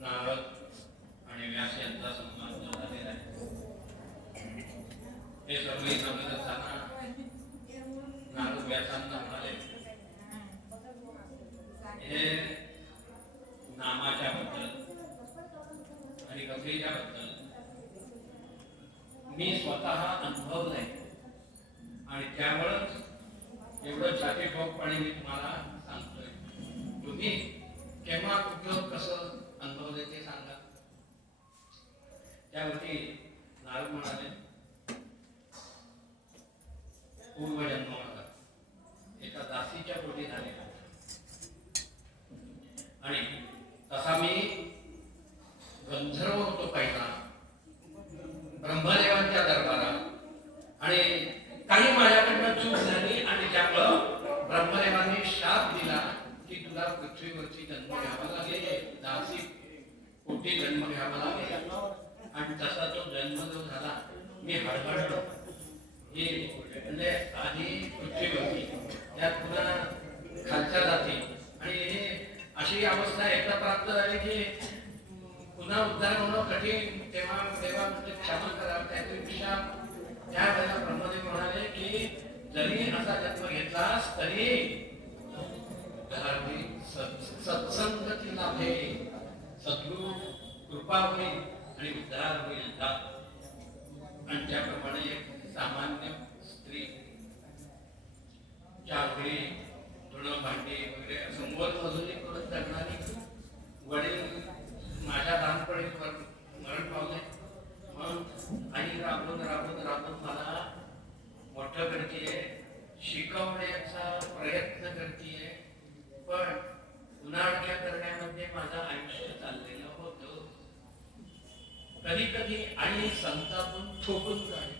नारद आणि व्यास यांचा संबंध झालेला आहे. हे सर्वही सांगत असताना नारद व्यासांना म्हणाले, हे नामाच्या बद्दल आणि कथेच्या बद्दल मी स्वतः अनुभवलंय आणि त्यामुळेच एवढं छातीठोकपणे मी तुम्हाला सांगतोय. तुम्ही केव्हा कुठं कसं अनुभवलंय ते सांगा. त्यावरती नारद म्हणाले, पूर्वजन्म माझा एका दासीच्या पोटी झालेला आणि तसा मी गंधर्व होतो पहिला ब्रह्मदेवांच्या दरबारात आणि काही माझ्याकडनं चूक झाली आणि त्यामुळं ब्रह्मदेवांनी शाप दिला की तुला पृथ्वीवरती जन्म घ्यावा लागेल, दासी पोटी जन्म घ्यावा लागेल. आणि तसा तो जन्म जो झाला मी हडबडलो. हे म्हणजे आधी पृथ्वीवरती त्यात पुन्हा खालच्या जाती आणि हे अशी अवस्था एकदा प्राप्त झाली की पुन्हा उद्धार होणं कठीण. तेव्हा देवा म्हणजे क्षमा करा. त्यापेक्षा त्यावेळेला ब्रह्मदेव म्हणाले की जरी असा जन्म घेतलास तरी सत्संगती लाभे, सद्गुरू कृपा होईल आणि उद्धार होईल. आणि त्याप्रमाणे एक सामान्य स्त्री चार घरी धुणं भांडी वगैरे असं मोलमजुरी करत जगणारी, वडील माझ्या लहानपणी मरण पावले. मग आई राबून राबून राबून मला मोठं करतीये, शिकवण्याचा प्रयत्न करतीये. पण उन्हाळ्या करण्यामध्ये माझं आयुष्य चाललेलं होतं. कधी कधी आई संतापून ठोकून जाईल.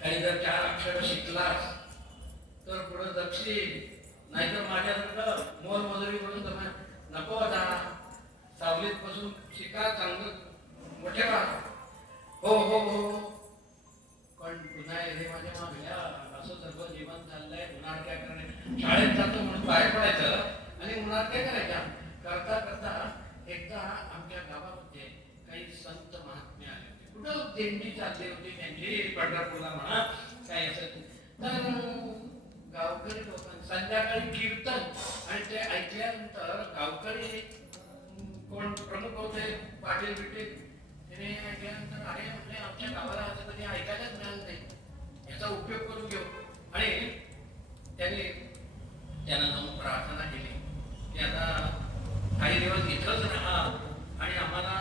काही जर 4 अक्षर शिकलास तर पुढे जगशील, नाहीतर माझ्यासारखं मोलमजुरी करून जमा नको. आता सावलीत बसून शिका, चांगलं मोठे व्हा. हो हो हो. पण पुन्हा हे माझ्या मागल्या असं सर्व जीवन चाललंय. उन्हाळ्या करणे शाळेत जातो म्हणून बाहेर पडायचं आणि उन्हाळ्या करायच्या करता करता एकदा आमच्या गावामध्ये काही संत महात्मे आले होते. कुठं दिंडी चालली होती त्यांची पंढरपूरला म्हणा काय असं. तर गावकरी लोकांनी संध्याकाळी कीर्तन आणि ते ऐकल्यानंतर गावकरी कोण प्रमुख होते पाटील बिटील त्याने ऐकल्यानंतर अरे म्हणजे आमच्या गावाला असं कधी ऐकायलाच मिळालं नाही, याचा उपयोग करून घेऊ. आणि त्यांना जाऊन प्रार्थना केली की आता काही दिवस इथंच राहा आणि आम्हाला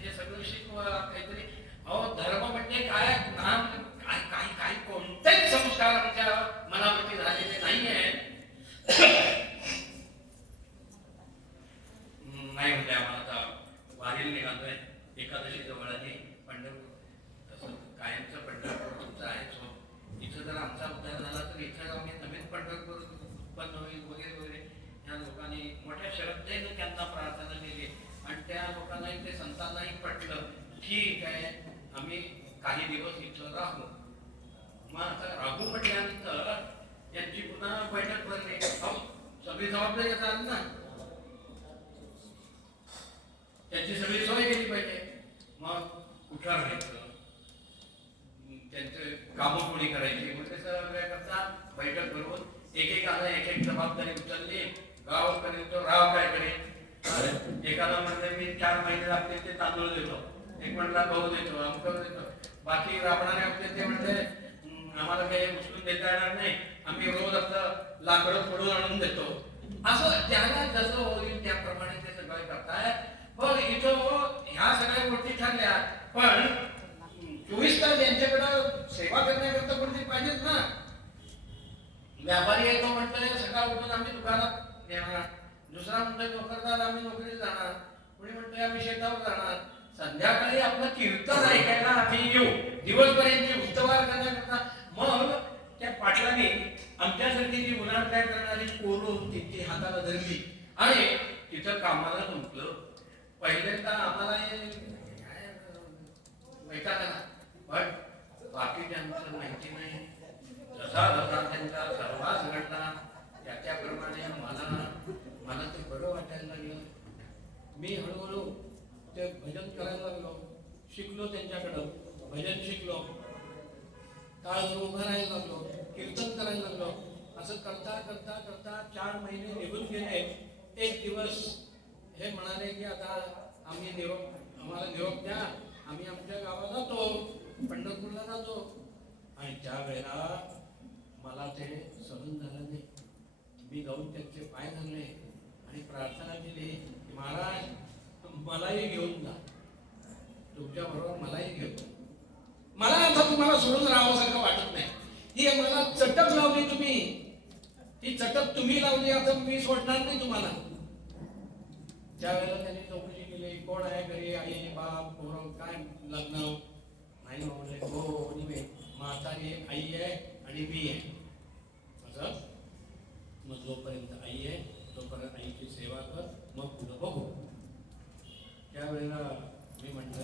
हे सगळं शिकवा काहीतरी. अहो धर्म म्हणजे काय, नाम काय काय काय कोणतेच संस्कार आमच्या मनावरती झालेले नाहीये. नाही म्हणजे आम्हाला आता वारीला निघालोय, एकादशी जवळ आहे, पंढरपूर तसं कायमचं पंढरपूर तुमचं आहेच हो. इथं जर आमचा उद्धार झाला तर इथं आम्ही नवीन पंढरपूर उत्पन्न होईल वगैरे वगैरे. ह्या लोकांनी मोठ्या श्रद्धेनं त्यांना प्रार्थना केली आणि त्या लोकांनाही ते संतांनाही पटलं. ठीक आहे आम्ही काही दिवस इथं राहू. मग आता राहू म्हटल्यानंतर यांची पुन्हा बैठक भरली. सगळी जबाबदारी झाली ना, त्यांची सगळी सोय केली पाहिजे. मग कुठं राहायचं, त्यांचे कामं कोणी करायची. मग ते सगळं करता बैठक भरवून एकेकाला एक एक जबाबदारी उचलली. गाव करेल तो राव काय करेल. एकाला म्हणले मी 4 महिने लागतील ते तांदूळ देतो, एक म्हणला गहू देतो, अमुक देतो. बाकी राबणारे होते ते म्हणले आम्हाला काही उचलून देता येणार नाही, आम्ही रोज आपलं लाकडं फोडून आणून देतो. असं त्याला जसं होईल त्याप्रमाणे ते सगळं करताय. पण इथं ह्या सगळ्या गोष्टी ठरल्या, पण 24 तास यांच्याकडं सेवा करण्याकरता कोणतरी पाहिजेच ना. व्यापारी येतो म्हणतोय सकाळ उठून आम्ही दुकानात येणार, दुसरा म्हणतोय नोकरदार आम्ही नोकरीला जाणार, कोणी म्हणतोय आम्ही शेतावर जाणार. संध्याकाळी आपलं कीर्तन ऐकायला आम्ही येऊ, दिवसभर यांची उस्तवार करण्याकरता. मग त्या पाटलांनी आमच्यासाठी जी उन्हाळ तयार करणारी पोरं होती ती हाताला धरली आणि तिथं कामाला गुंतलं. पहिल्यांदा आम्हाला वैतागला, पण बाकी त्यांचं माहिती नाही. जसा जसा त्यांचा सहवास घडला त्याप्रमाणे मला ते बरं वाटायला लागलं. मी हळूहळू ते भजन करायला लागलो, शिकलो त्यांच्याकडं, भजन शिकलो, काळ उभं राहायला लागलो, कीर्तन करायला लागलो. असं करता करता करता 4 महिने निघून गेले. एक दिवस हे म्हणाले की आता आम्हाला निरोप द्या, आम्ही आमच्या गावाला जातो, पंढरपूरला जातो. आणि त्या वेळेला मला ते सहन झालं नाही. मी जाऊन त्यांचे पाय धरले आणि प्रार्थना केली, महाराज मलाही घेऊन जा, तुमच्या बरोबर मलाही घेऊन जा. मला आता तुम्हाला सोडून राहावंसारखं वाटत नाही. ही मला चटक लावली तुम्ही, ही चटक तुम्ही लावली, आता मी सोडणार नाही तुम्हाला. त्यावेळेला त्यांनी चौकशी केली, कोण आहे घरी, आई बाप पोरं, काय लग्न नाही म्हणले. हो निवे म्हातारी आई आहे आणि मी आहे. असं मग जोपर्यंत आई आहे तोपर्यंत आईची सेवा कर, मग पुढं बघू. त्यावेळेला मी म्हटलं,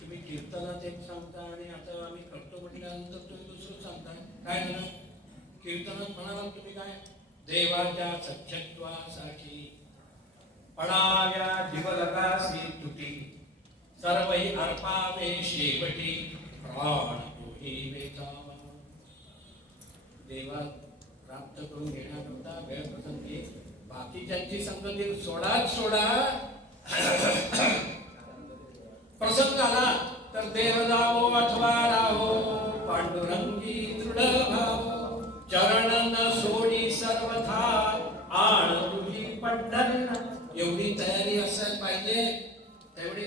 तुम्ही कीर्तनात एक सांगता आणि आता आम्ही करतो म्हटल्यानंतर तुम्ही दुसरं सांगता. काय झालं? कीर्तनात म्हणाला तुम्ही काय, देवाच्या सख्यत्वासाठी पडाव्या जीवलगासी तुटी, सर्वही अर्पावे शेवटी, प्राण तोही वेचावा. देवा प्राप्त करून घेण्याकरता वेळ प्रसंगी बाकीच्यांची संगती सोडा. प्रसंग आला तर देह जावो अथवा राहो, पांडुरंगी दृढ भाव, चरण न सोडी सर्वथा, आण तुझी पंढरीला. एवढी तयारी असायला पाहिजे. तेवढी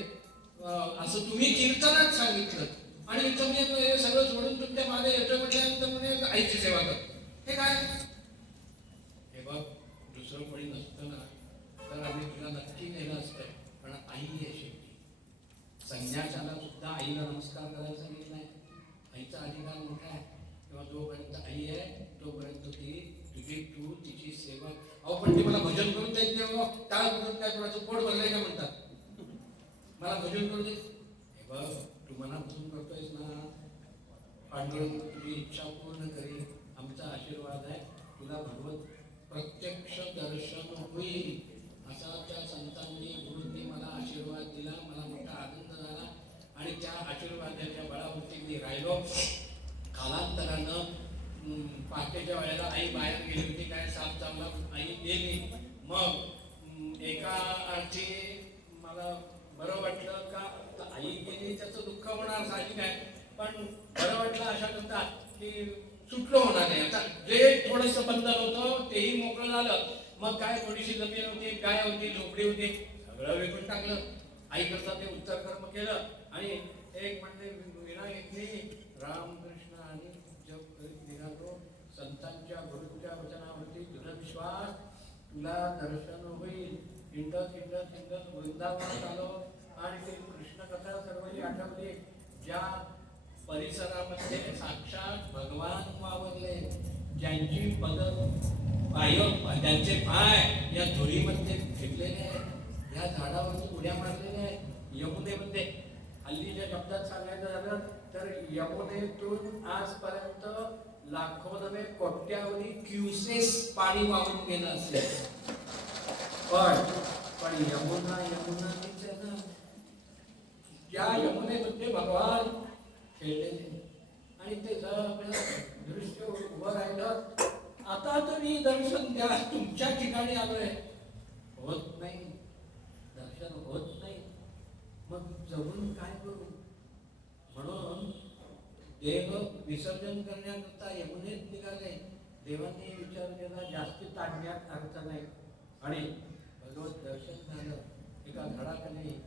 असं तुम्ही कीर्तनात सांगितलं आणि तुम्ही हे सगळं सोडून तुमच्या मागे येतो म्हटल्यानंतर म्हणजे आईची सेवा कर. हे काय? हे बघ, दुसरं कोणी नसतं ना तर आम्ही तुला नक्की नेलं असतं, पण आई आहे शेवटी. संन्यासाला सुद्धा आईला नमस्कार करायला सांगितलं आहे. आईचा अधिकार मोठा आहे. किंवा जोपर्यंत आई आहे तोपर्यंत तू तिची सेवा. अहो पण ती मला भजन करून देत नाही. टाळ करून काय कोणाचं पोट भरलंय का म्हणतात, मला भजन करू दे. हे बघ, तू मनापासून करतोयस ना, पांडुरंग तुझी इच्छा पूर्ण करी. आमचा आशीर्वाद आहे, तुला भगवत प्रत्यक्ष दर्शन होईल असा त्या संतांनी गुरूंनी मला आशीर्वाद दिला. मला मोठा आनंद झाला आणि त्या आशीर्वादाच्या बळावरती मी राहिलो. कालांतरानं पहाटेच्या वेळेला आई बाहेर गेली होती, काय साप चावला, आई गेली. मग एका अर्थी मला बरं वाटलं का आई गेली त्याचं दुःख होणार साहजिक आहे, पण बरं वाटलं अशा करता की सुटलो होणार नाही. आता जे थोडंसं बंधन होतं तेही मोकळं झालं. मग काय, थोडीशी जमीन होती, गाय होती, झोपडी होती, सगळं विकून टाकलं. आई करता ते उत्तर कर्म केलं आणि एक म्हणजे विना घेतली, रामकृष्ण आणि जप करीत निघालो. संतांच्या गुरूंच्या वचनावरती दृढ विश्वास, तुला दर्शन होईल. हिंडत वृंदावनात आलो आणि ते कृष्ण कथा सर्वही आठवली. ज्या परिसरामध्ये साक्षात भगवान वावरले, ज्यांची त्यांचे पाय या धुळीमध्ये फेकलेले आहेत, या झाडावरती उड्या मारलेल्या आहेत. यमुनेमध्ये हल्लीच्या शब्दात सांगायचं झालं तर यमुनेतून आजपर्यंत लाखो नव्हे कोट्यावधी क्युसेस पाणी वाहून गेलं असेल. पण यमुना ज्या यमुनेमध्ये भगवान खेळलेले आणि ते सगळं दृश्य उभं राहिलं. आता तरी दर्शन द्या, तुमच्या ठिकाणी आलोय. होत नाही, दर्शन होत नाही. मग जगून काय करू? म्हणून देह विसर्जन करण्याकरता यमुनेत निघाले. देवांनी विचार केला, जास्ती ताणण्यात अर्थ नाही. आणि भगवत दर्शन झालं. एका झाडाखाली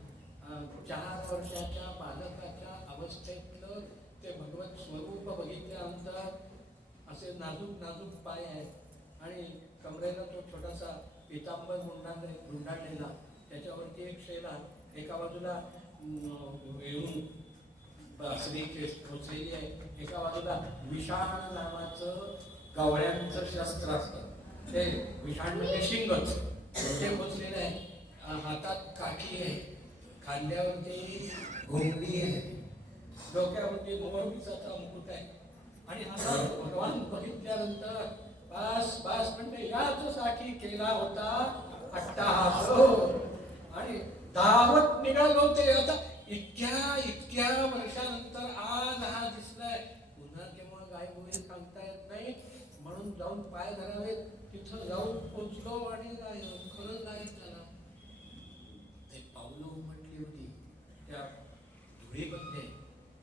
4 वर्षाच्या बालकाच्या अवस्थेतलं ते भगवत स्वरूप बघितल्यानंतर असे नाजूक पाय आहेत आणि कमरेला तो छोटासा पितांबर गुंडाळलेला, त्याच्यावरती एक शेला, एका बाजूला येऊन बासरी खोचलेली आहे, एका बाजूला विषाण नावाचं गवळ्यांचं शस्त्र असतं, ते विषाण म्हणजे शिंगच, ते खोचलेलं आहे. हातात काठी आहे, खांद्यावरती घोंगडी आहे, डोक्यावरती मोरपिसाचा मुकुट आहे. आणि आता भगवान बघितल्यानंतर बस म्हणजे याच साठी केला होता अट्टहास. होते. आता इतक्या वर्षानंतर आज हा दिसलाय. पुन्हा केव्हा गायब होईल सांगता येत नाही. म्हणून जाऊन पाय धरावे. तिथं जाऊन पोचलो आणि खरं गायब झाला. ते पावलं उमटली होती त्या धुळीमध्ये.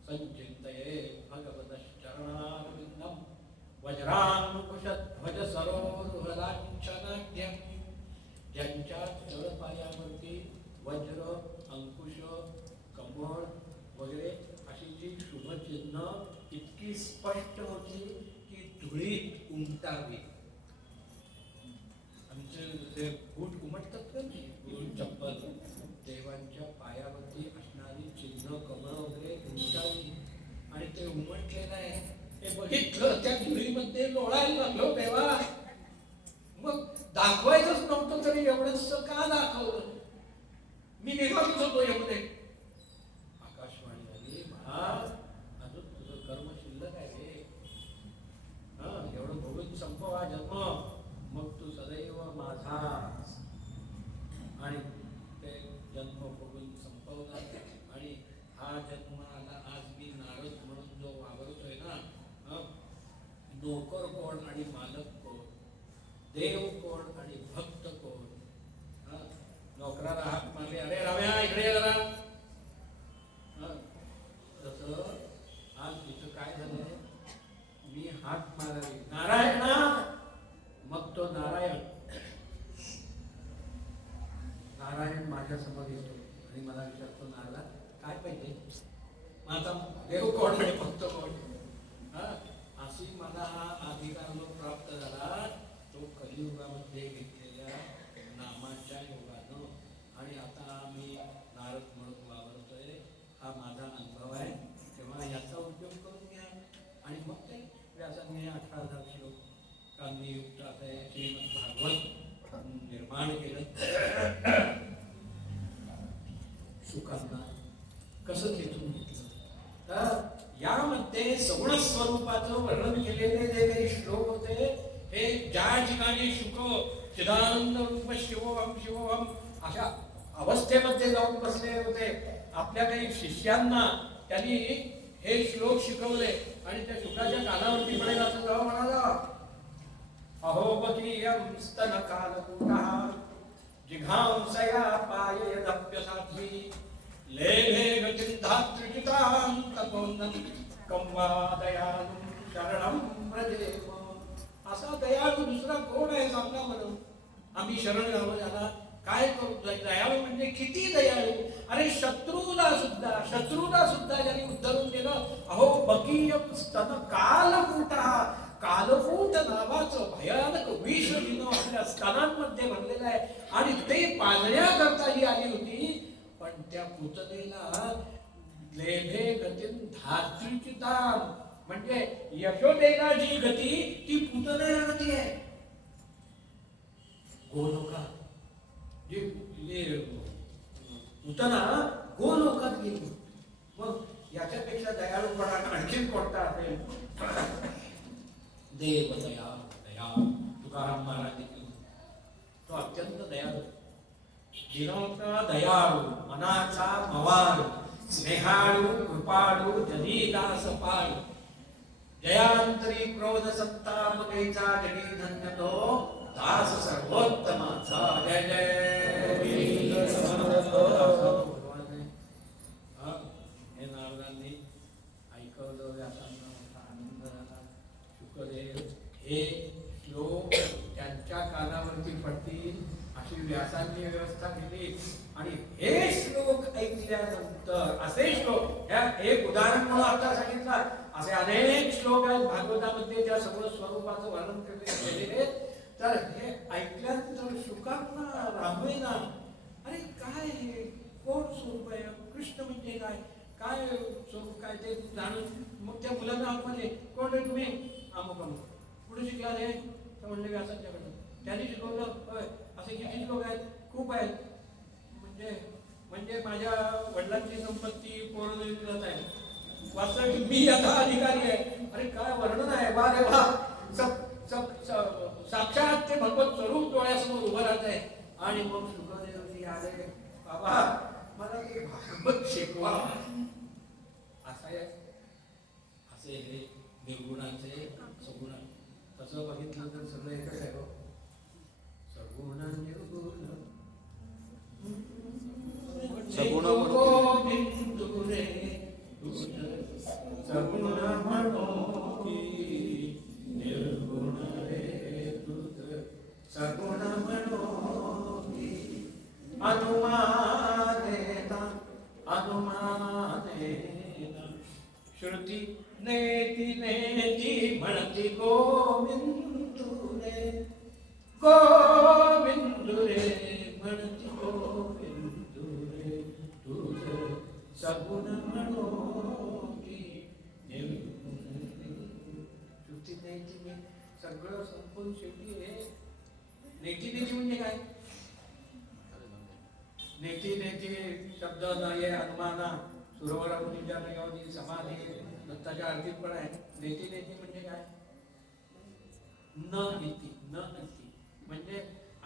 संचिंतये भगवतश्चरणारविंदम वज्रांकुशध्वज सरोरुहलांछनाढ्यं. ज्यांच्या तळपायावरती वज्र, अंकुश, कमळ वगैरे अशी जी शुभचिन्ह इतकी स्पष्ट होती की धुळीत उमटावी. आमचे जे बूट उमटतात का नाही, बूट चप्पल, देवांच्या पायावरती असणारी चिन्ह, कमळ वगैरे उमटावी. आणि ते उमटलेलं आहे हे बघितलं. त्या धुळीमध्ये लोळायला लागलो. देवा, मग दाखवायचंच नव्हतं तरी एवढंच का दाखवलं? मी निघालोच होतो एवढे. आकाशवाणी झाली, महाराज अजून तुझं कर्म शिल्लक आहे रे. एवढं बघून संपवा जन्म, मग तू सदैव माझा. आणि ते जन्म बघून संपवला. आणि हा जन्म आला. आज मी नारद म्हणून जो वावरतोय ना, नोकर कोण आणि मालक कोण, देव कोण आणि भक्त कोण. नोकराला हात मारले, अरे राम्या इकडे जरा. तसं आज तिथं काय झालंय, मी हात मारावे नारायणा, मग तो नारायण माझ्या समोर येतो आणि मला विचारतो, नारदा काय पाहिजे? माझा देव कोण आणि भक्त कोण? अशी मला हा अधिकार मग प्राप्त झाला तो कलियुगामध्ये घेतलेल्या नामाच्या योगानं. आणि आता मी नारद म्हणून वावरतोय. हा माझा अनुभव आहे. तेव्हा याचा उपयोग करून घ्या. आणि मग ते व्यासांनी 18,000 श्लोकांनी युक्त असं श्रीमद भागवत निर्माण केलं. सुखांना कसं तिथून घेतलं तर यामध्ये सगुण स्वरूपाचं वर्णन केलेले जे काही श्लोक होते हे ज्या ठिकाणी शुक चिदानंद रूप शिवोहम शिवोहम अशा अवस्थेमध्ये जाऊन बसले होते. आपल्या काही शिष्यांना त्यांनी हे श्लोक शिकवले आणि त्या शुकाच्या कानावरती पडेल असं जावं म्हणाला. अहोपकीयं स्तन कालकूटः जिघांसया पाययदप्यसाध्वी लेभे गतिं धात्रिचितां तपोन्नं कं वा दयालुं शरणं व्रजेम. असा दयाळू दुसरा कोण आहे सांगा बरं. आम्ही शरण घालू त्याला. काय करू? दयाळू म्हणजे किती दयाळू. अरे शत्रूला सुद्धा ज्यांनी उद्धरून दिलं. अहो बकीयं स्तन कालकूटः, कालकूट नावाचं भयानक विष आपल्या स्तनांमध्ये भरलेलं आहे. आणि ते पाजण्याकरता ही आली होती. पण त्या पुतनेला लेभे गतीन धात्रीचितां, म्हणजे यशोदेला जी गती ती पुतनेला गती आहे. गोलोका जी पुतना गोलोकात गेली. मग याच्यापेक्षा दयाळूपणा आणखीन कोणता असेल? देव दया दया तुकाराम महाराज तो अत्यंत दयाळू, दिनाचा दयाळू, मनाचा मवाळू, स्नेहाळू, कृपाळू, जनीदास पाळू, जयांतरी क्रोध संताप कैचा जगी धन्य तो दास सर्वोत्तमाचा. जय जय हे नारदांनी ऐकवलं. व्यासांना मोठा आनंद झाला. शुकदेव हे श्लोक त्यांच्या कानावरती पडतील अशी व्यासांनी व्यवस्था केली. आणि हे श्लोक ऐकल्यानंतर असे श्लोक, एक उदाहरण म्हणून आता सांगितलं, असे अनेक श्लोक आहेत भागवतामध्ये त्या सगळं स्वरूपाचं वर्णन केलेले. तर हे ऐकल्यानंतर शुकांना रामवेना, अरे काय हे कोण स्वरूप आहे? कृष्ण म्हणजे काय, काय स्वरूप काय ते जाणून मग त्या मुलांना म्हणजे कोण रे तुम्ही? अमुक अमुक. कुठे शिकला रे? तर म्हणले व्यासांच्याकडं. त्यांनी शिकवलं. होय, असे किती लोक आहेत? खूप आहेत. म्हणजे माझ्या वडिलांची संपत्ती पोरं आहे. वास्तविक मी आता अधिकारी आहे. अरे काय वर्णन आहे. वा रे वा. साक्षात ते भगवत स्वरूप डोळ्यासमोर उभं राहत आहे. आणि मग शुकदेवजी आले. बाबा मला ते भागवत शिकवा असं आहे. असे हे निर्गुणाचे सगुण. तसं बघितलं तर सगळं एकच आहे. हो, सगुण निर्गुण सगुण गोविंदू रे सगुण म्हणो की निर्गुण रे तुझ सगुण म्हणो की अनुमानेना अनुमानेना श्रुती नेती नेती म्हणती गोविंदू रे गोविंदू रे म्हणती गोविंदू रे तुझ सगुण म्हणो की निर्गुण रे. श्रुती नेती मी सगळं संपून शेवटी हे नेती नेती म्हणजे काय? नेती नेती शब्द नाही अनुमाना सुरवरा मुनीच्या नयवनी समाधी दत्ताच्या आरतीत पण आहे. नेती नेती म्हणजे काय? न नेती न नेती म्हणजे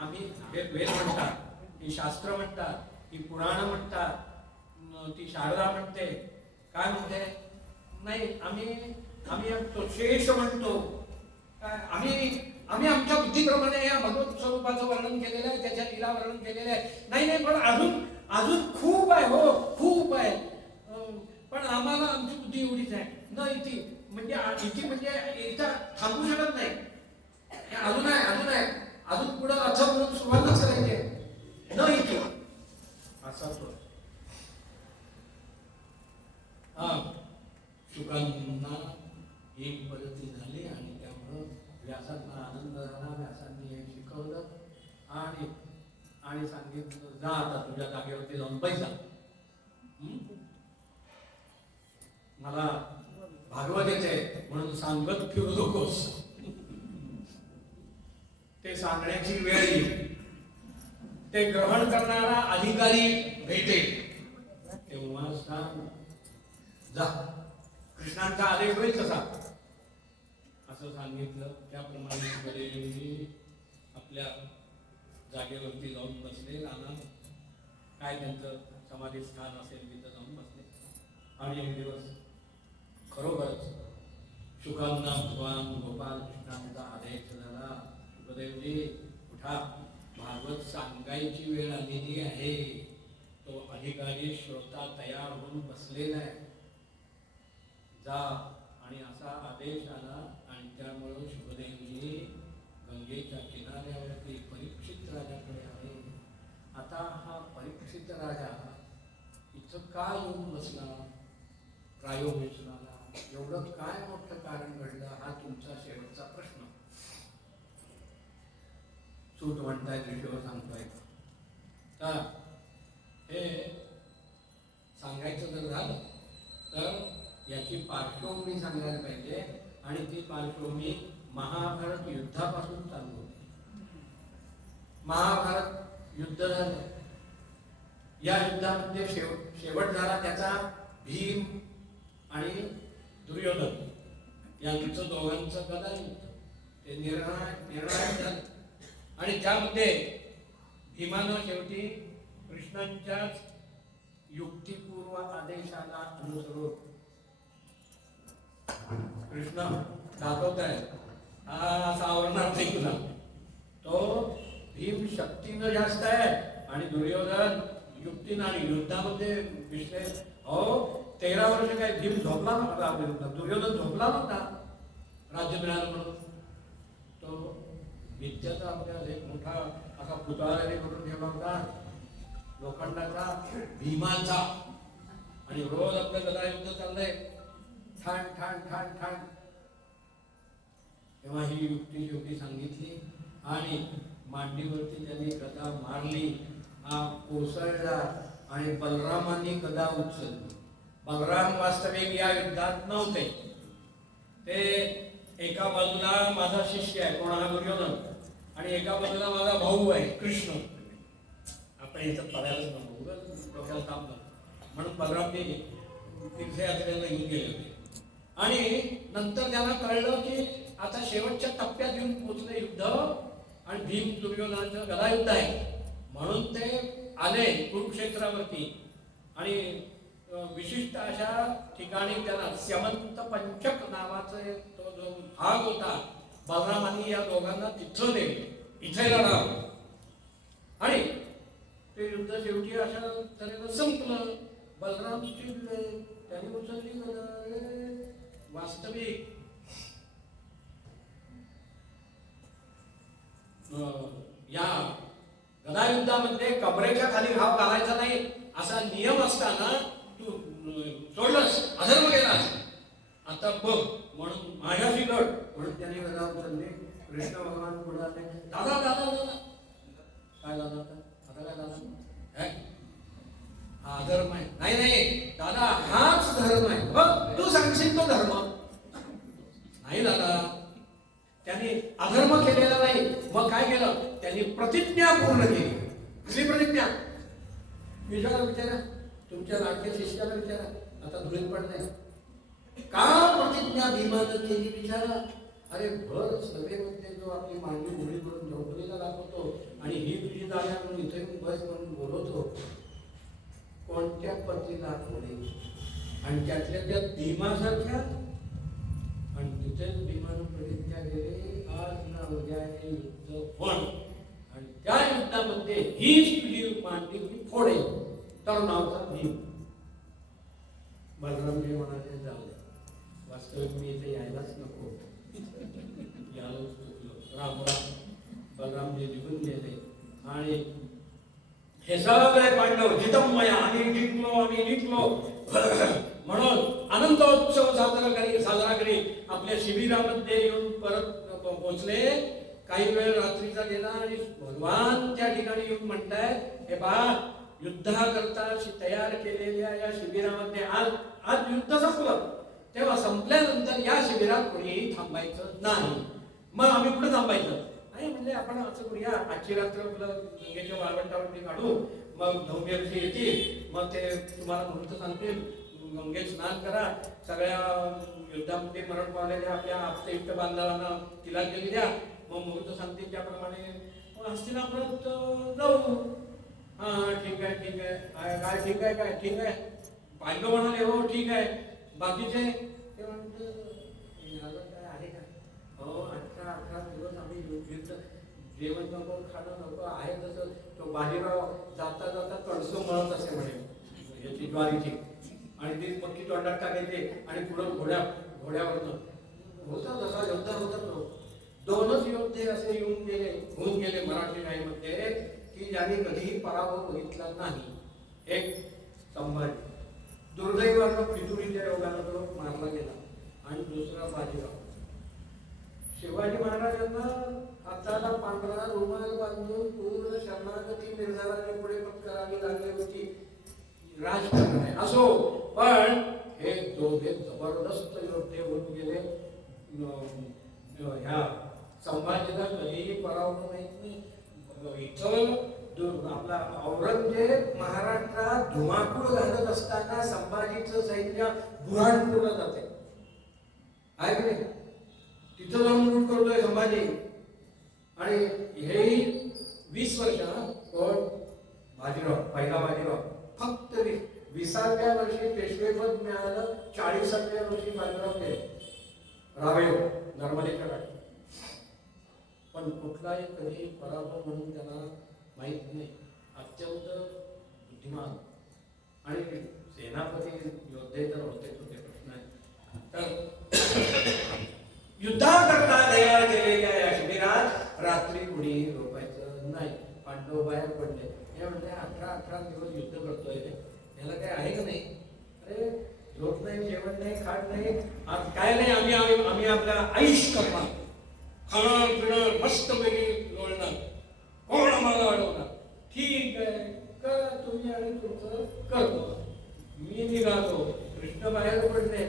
आम्ही हे वेद म्हणतात, ही शास्त्र म्हणतात, ही पुराण म्हणतात, ती शारदा म्हणते, काय म्हणते? नाही, आम्ही तो शेष म्हणतो. आम्ही आमच्या बुद्धीप्रमाणे या भगवत स्वरूपाचं वर्णन केलेलं आहे, त्याच्या लीला वर्णन केलेलं आहे. नाही पण अजून खूप आहे. हो, खूप आहे. पण आम्हाला आमची बुद्धी एवढीच आहे. न इति म्हणजे इति म्हणजे इथं थांबू शकत नाही. अजून आहे अजून पुढे असं म्हणून सुरुवातच करायची. न इति असा तो शुकांना एक पद्धती झाली आणि त्यामुळं व्यासांना आनंद झाला. व्यासांनी हे शिकवलं आणि सांगितलं, जा आता तुझ्या जागेवरती जाऊन पैसा. मला भागवत येते म्हणून सांगत फिरू नकोस. ते सांगण्याची वेळ येईल, ते ग्रहण करणारा अधिकारी भेटेल, तेव्हा सांग जा. कृष्णांचा आदेश होईल तसा असं सांगितलं. त्याप्रमाणे आपल्या जागेवरती जाऊन बसले. नाना काय त्यांचं समाधी स्थान असेल तिथं जाऊन बसले. आणि एक दिवस खरोखरच शुकांना भगवान गोपाल कृष्णांचा आदेश झाला. शुकदेवजी उठा, भागवत सांगायची वेळ आलेली आहे. तो अधिकारी श्रोता तयार होऊन बसलेला आहे. जा. आणि असा आदेश आला आणि त्यामुळं शुकदेवजी गंगेच्या किनाऱ्यावरती परीक्षित राजाकडे आले. आता हा परीक्षित राजा इथं का येऊन बसला? प्रायोगिकला एवढं काय मोठं कारण घडलं? हा तुमचा शेवटचा प्रश्न. सूट म्हणताय, ऋषीवर सांगतोय. तर हे सांगायचं जर झालं तर याची पार्श्वभूमी सांगायला पाहिजे. आणि ती पार्श्वभूमी महाभारत युद्धापासून चालू होती. महाभारत युद्ध झालं. या युद्धामध्ये शेवट झाला त्याचा भीम आणि दुर्योधन यांचं दोघांचं गदा युद्ध. ते निर्णायक झालं. आणि त्यामध्ये भीमानं शेवटी कृष्णांच्याच युक्तिपूर्व आदेशाला अनुसरून कृष्ण दाखवत आहे, हा असा आवडणार नाही तुला. तो भीम शक्तीनं जास्त आहे आणि दुर्योधन युक्तीनं. आणि युद्धामध्ये विषय 13 वर्ष काय भीम झोपला नव्हता, दुर्योधन झोपला नव्हता राज्य मिळालं म्हणून. तो विद्याचा आपल्याला एक मोठा असा पुतळा करून ठेवला होता लोखंडाचा, भीमाचा. आणि रोज आपलं गदा युद्ध चाललंय, ठाण ठाण ठाण ठाण. तेव्हा ही युक्ती शेवटी सांगितली आणि मांडीवरती त्यांनी गदा मारली. हा कोसळला आणि बलरामांनी गदा उचलली. बलराम वास्तविक या युद्धात नव्हते. ते एका बाजूला माझा शिष्य आहे, कोण? हा दुर्योधन. आणि एका बाजूला माझा भाऊ आहे कृष्ण. आपण इथं पडायलाच नको, डोक्याला ताप नको म्हणून बलरामने तीर्थयात्रेला घेऊन गेले होते. आणि नंतर त्यांना कळलं की आता शेवटच्या टप्प्यात येऊन पोचले युद्ध आणि भीम दुर्योधनाचं गदा युद्ध आहे. म्हणून ते आले कुरुक्षेत्रावरती आणि विशिष्ट अशा ठिकाणी त्याला स्यमंत पंचक नावाचा तो जो भाग होता, बलरामाने या दोघांना तिथं नेले, इथे लढा. आणि ते युद्ध शेवटी अशा तऱ्हेनं संपलं. बलराम चिडले, त्याने उचलली गदा. वास्तविक या गदायुद्धामध्ये कमरेच्या खाली घाव घालायचा नाही असा नियम असताना तू सोडलंस, अधर्म केलास. आता बघ म्हणून माझ्याशी लढ म्हणून त्याने गदा उचलली. कृष्ण भगवान म्हणाले, दादा दादा दादा. काय दादा? आता काय दादा? हा अधर्म आहे. नाही नाही दादा, हाच धर्म आहे. बघ तू सांगशील तो धर्म नाही दादा. त्यांनी अधर्म केलेला नाही. मग काय केलं? त्यांनी प्रतिज्ञा पूर्ण केली. कसली प्रतिज्ञा? विचारा तुमच्या लाडक्या शिष्याला विचारा. आता धुळीत पडलाय. का प्रतिज्ञा भीमानं केली विचारा. अरे भर सभेमध्ये जो आपली मांडी घोडी करून द्रौपदीला दाखवतो आणि ही तुझी जागा म्हणून इथे बस म्हणून बोलवतो, कोणत्या पतीला थोडी. आणि त्यातल्या त्या भीमासारख्या. आणि तिथेच भीमानं प्रतिज्ञा केली, आज ना उद्या हे युद्ध पण. आणि त्या युद्धामध्ये हीच तुझी मांडी मी फोडेल. तर नावचा भीम. बलरामजी म्हणाले, जाऊ दे, वास्तविक मी इथे यायलाच नको. यायलाच चुकलो. राम राम. बलरामजी निघून गेले. आणि हे सगळे पांडव जितमय, आम्ही जिंकलो म्हणून आनंदोत्सव साजरा करी आपल्या शिबिरामध्ये येऊन परत पोहोचले. काही वेळ रात्रीचा गेला आणि भगवान त्या ठिकाणी येऊन म्हणताय, हे बा, युद्धाकरता तयार केलेल्या या शिबिरामध्ये आज युद्ध संपलं. तेव्हा संपल्यानंतर या शिबिरात कोणीही थांबायचं नाही. मग आम्ही कुठे थांबायचं नाही. म्हणजे आपण असं करूया, आजची रात्र गंगेच्या वाळवंटावरती काढू, मग धौम्यऋषी येतील, मग ते तुम्हाला मुहूर्त सांगतील, गंगेत स्नान करा, सगळ्या युद्धामध्ये मरण पावलेल्या आपल्या आप्तयुक्त बांधवांना तिलांजली द्या, मग मुहूर्त सांगतील त्याप्रमाणे मग हस्तिनापुरात जाऊ. हा ठीक आहे ठीक आहे. काय ठीक आहे? काय ठीक आहे? पांडव म्हणाले, हो ठीक आहे. बाकीचे ते म्हणतात, काय आहे का? हो 18 दिवस आम्ही युद्ध, जेवण नको, खाणं नको, आहे तसं. तो बाजीराव जाता जाता तडसो म्हणत असे म्हणे याची ज्वारीची, आणि ती पक्की तोंडात टाकायचे आणि पुढं घोड्यावरनं होता तसा योद्धा होता तो. दोनच योद्धे असे होऊन गेले मराठी राईमध्ये की ज्यांनी कधीही पराभव बघितला नाही. एक संभाजी, दुर्दैवानं फितुरीच्या योगानं तो मारला गेला. आणि दुसरा बाजीराव. शिवाजी महाराजांना हाताला पांढरा रुमाल बांधून पूर्ण शरणागती निर्धाराने पुढे पत्करावी लागली होती. राजकारण आहे असो, पण हे दोघे जबरदस्त योद्धे होऊन गेले. ह्या संभाजीला कधीही पराभव माहित नाही. इथं आपला औरंगजेब महाराष्ट्रात धुमाकूळ घालत असताना संभाजीचं सैन्य बुऱ्हाणपूरला जाते, आहे की नाही? तिथं जाऊन लूट करतोय संभाजी. आणि हेही 20 वर्ष. कोण? बाजीराव, पहिला बाजीराव. फक्त 20व्या वर्षी पेशवेपद मिळालं, 40व्या वर्षी बाजीराव गेले रावेव नर्मदेच्या काठी. पण कुठलाही कधी पराभव म्हणून त्यांना माहीत नाही. अत्यंत बुद्धिमान आणि सेनापती योद्धे तर होते प्रश्न आहे. तर युद्धाकरता तयार केलेल्या या शिबिरात रात्री कुणी झोपायचं नाही. पांडव बाहेर पडले. हे म्हणजे 18 दिवस युद्ध करतोय, याला काय आहे का नाही? अरे झोप नाही, जेवण नाही, खाट नाही, आज काय नाही. आम्ही आपल्या आयुष करणार, खाणार पिणार मस्त पैकी लोळणार, कोण आम्हाला अडवणार? ठीक आहे, करा तुम्ही आणि तुमचं करतो. मी निघालो. कृष्ण बाहेर पडले.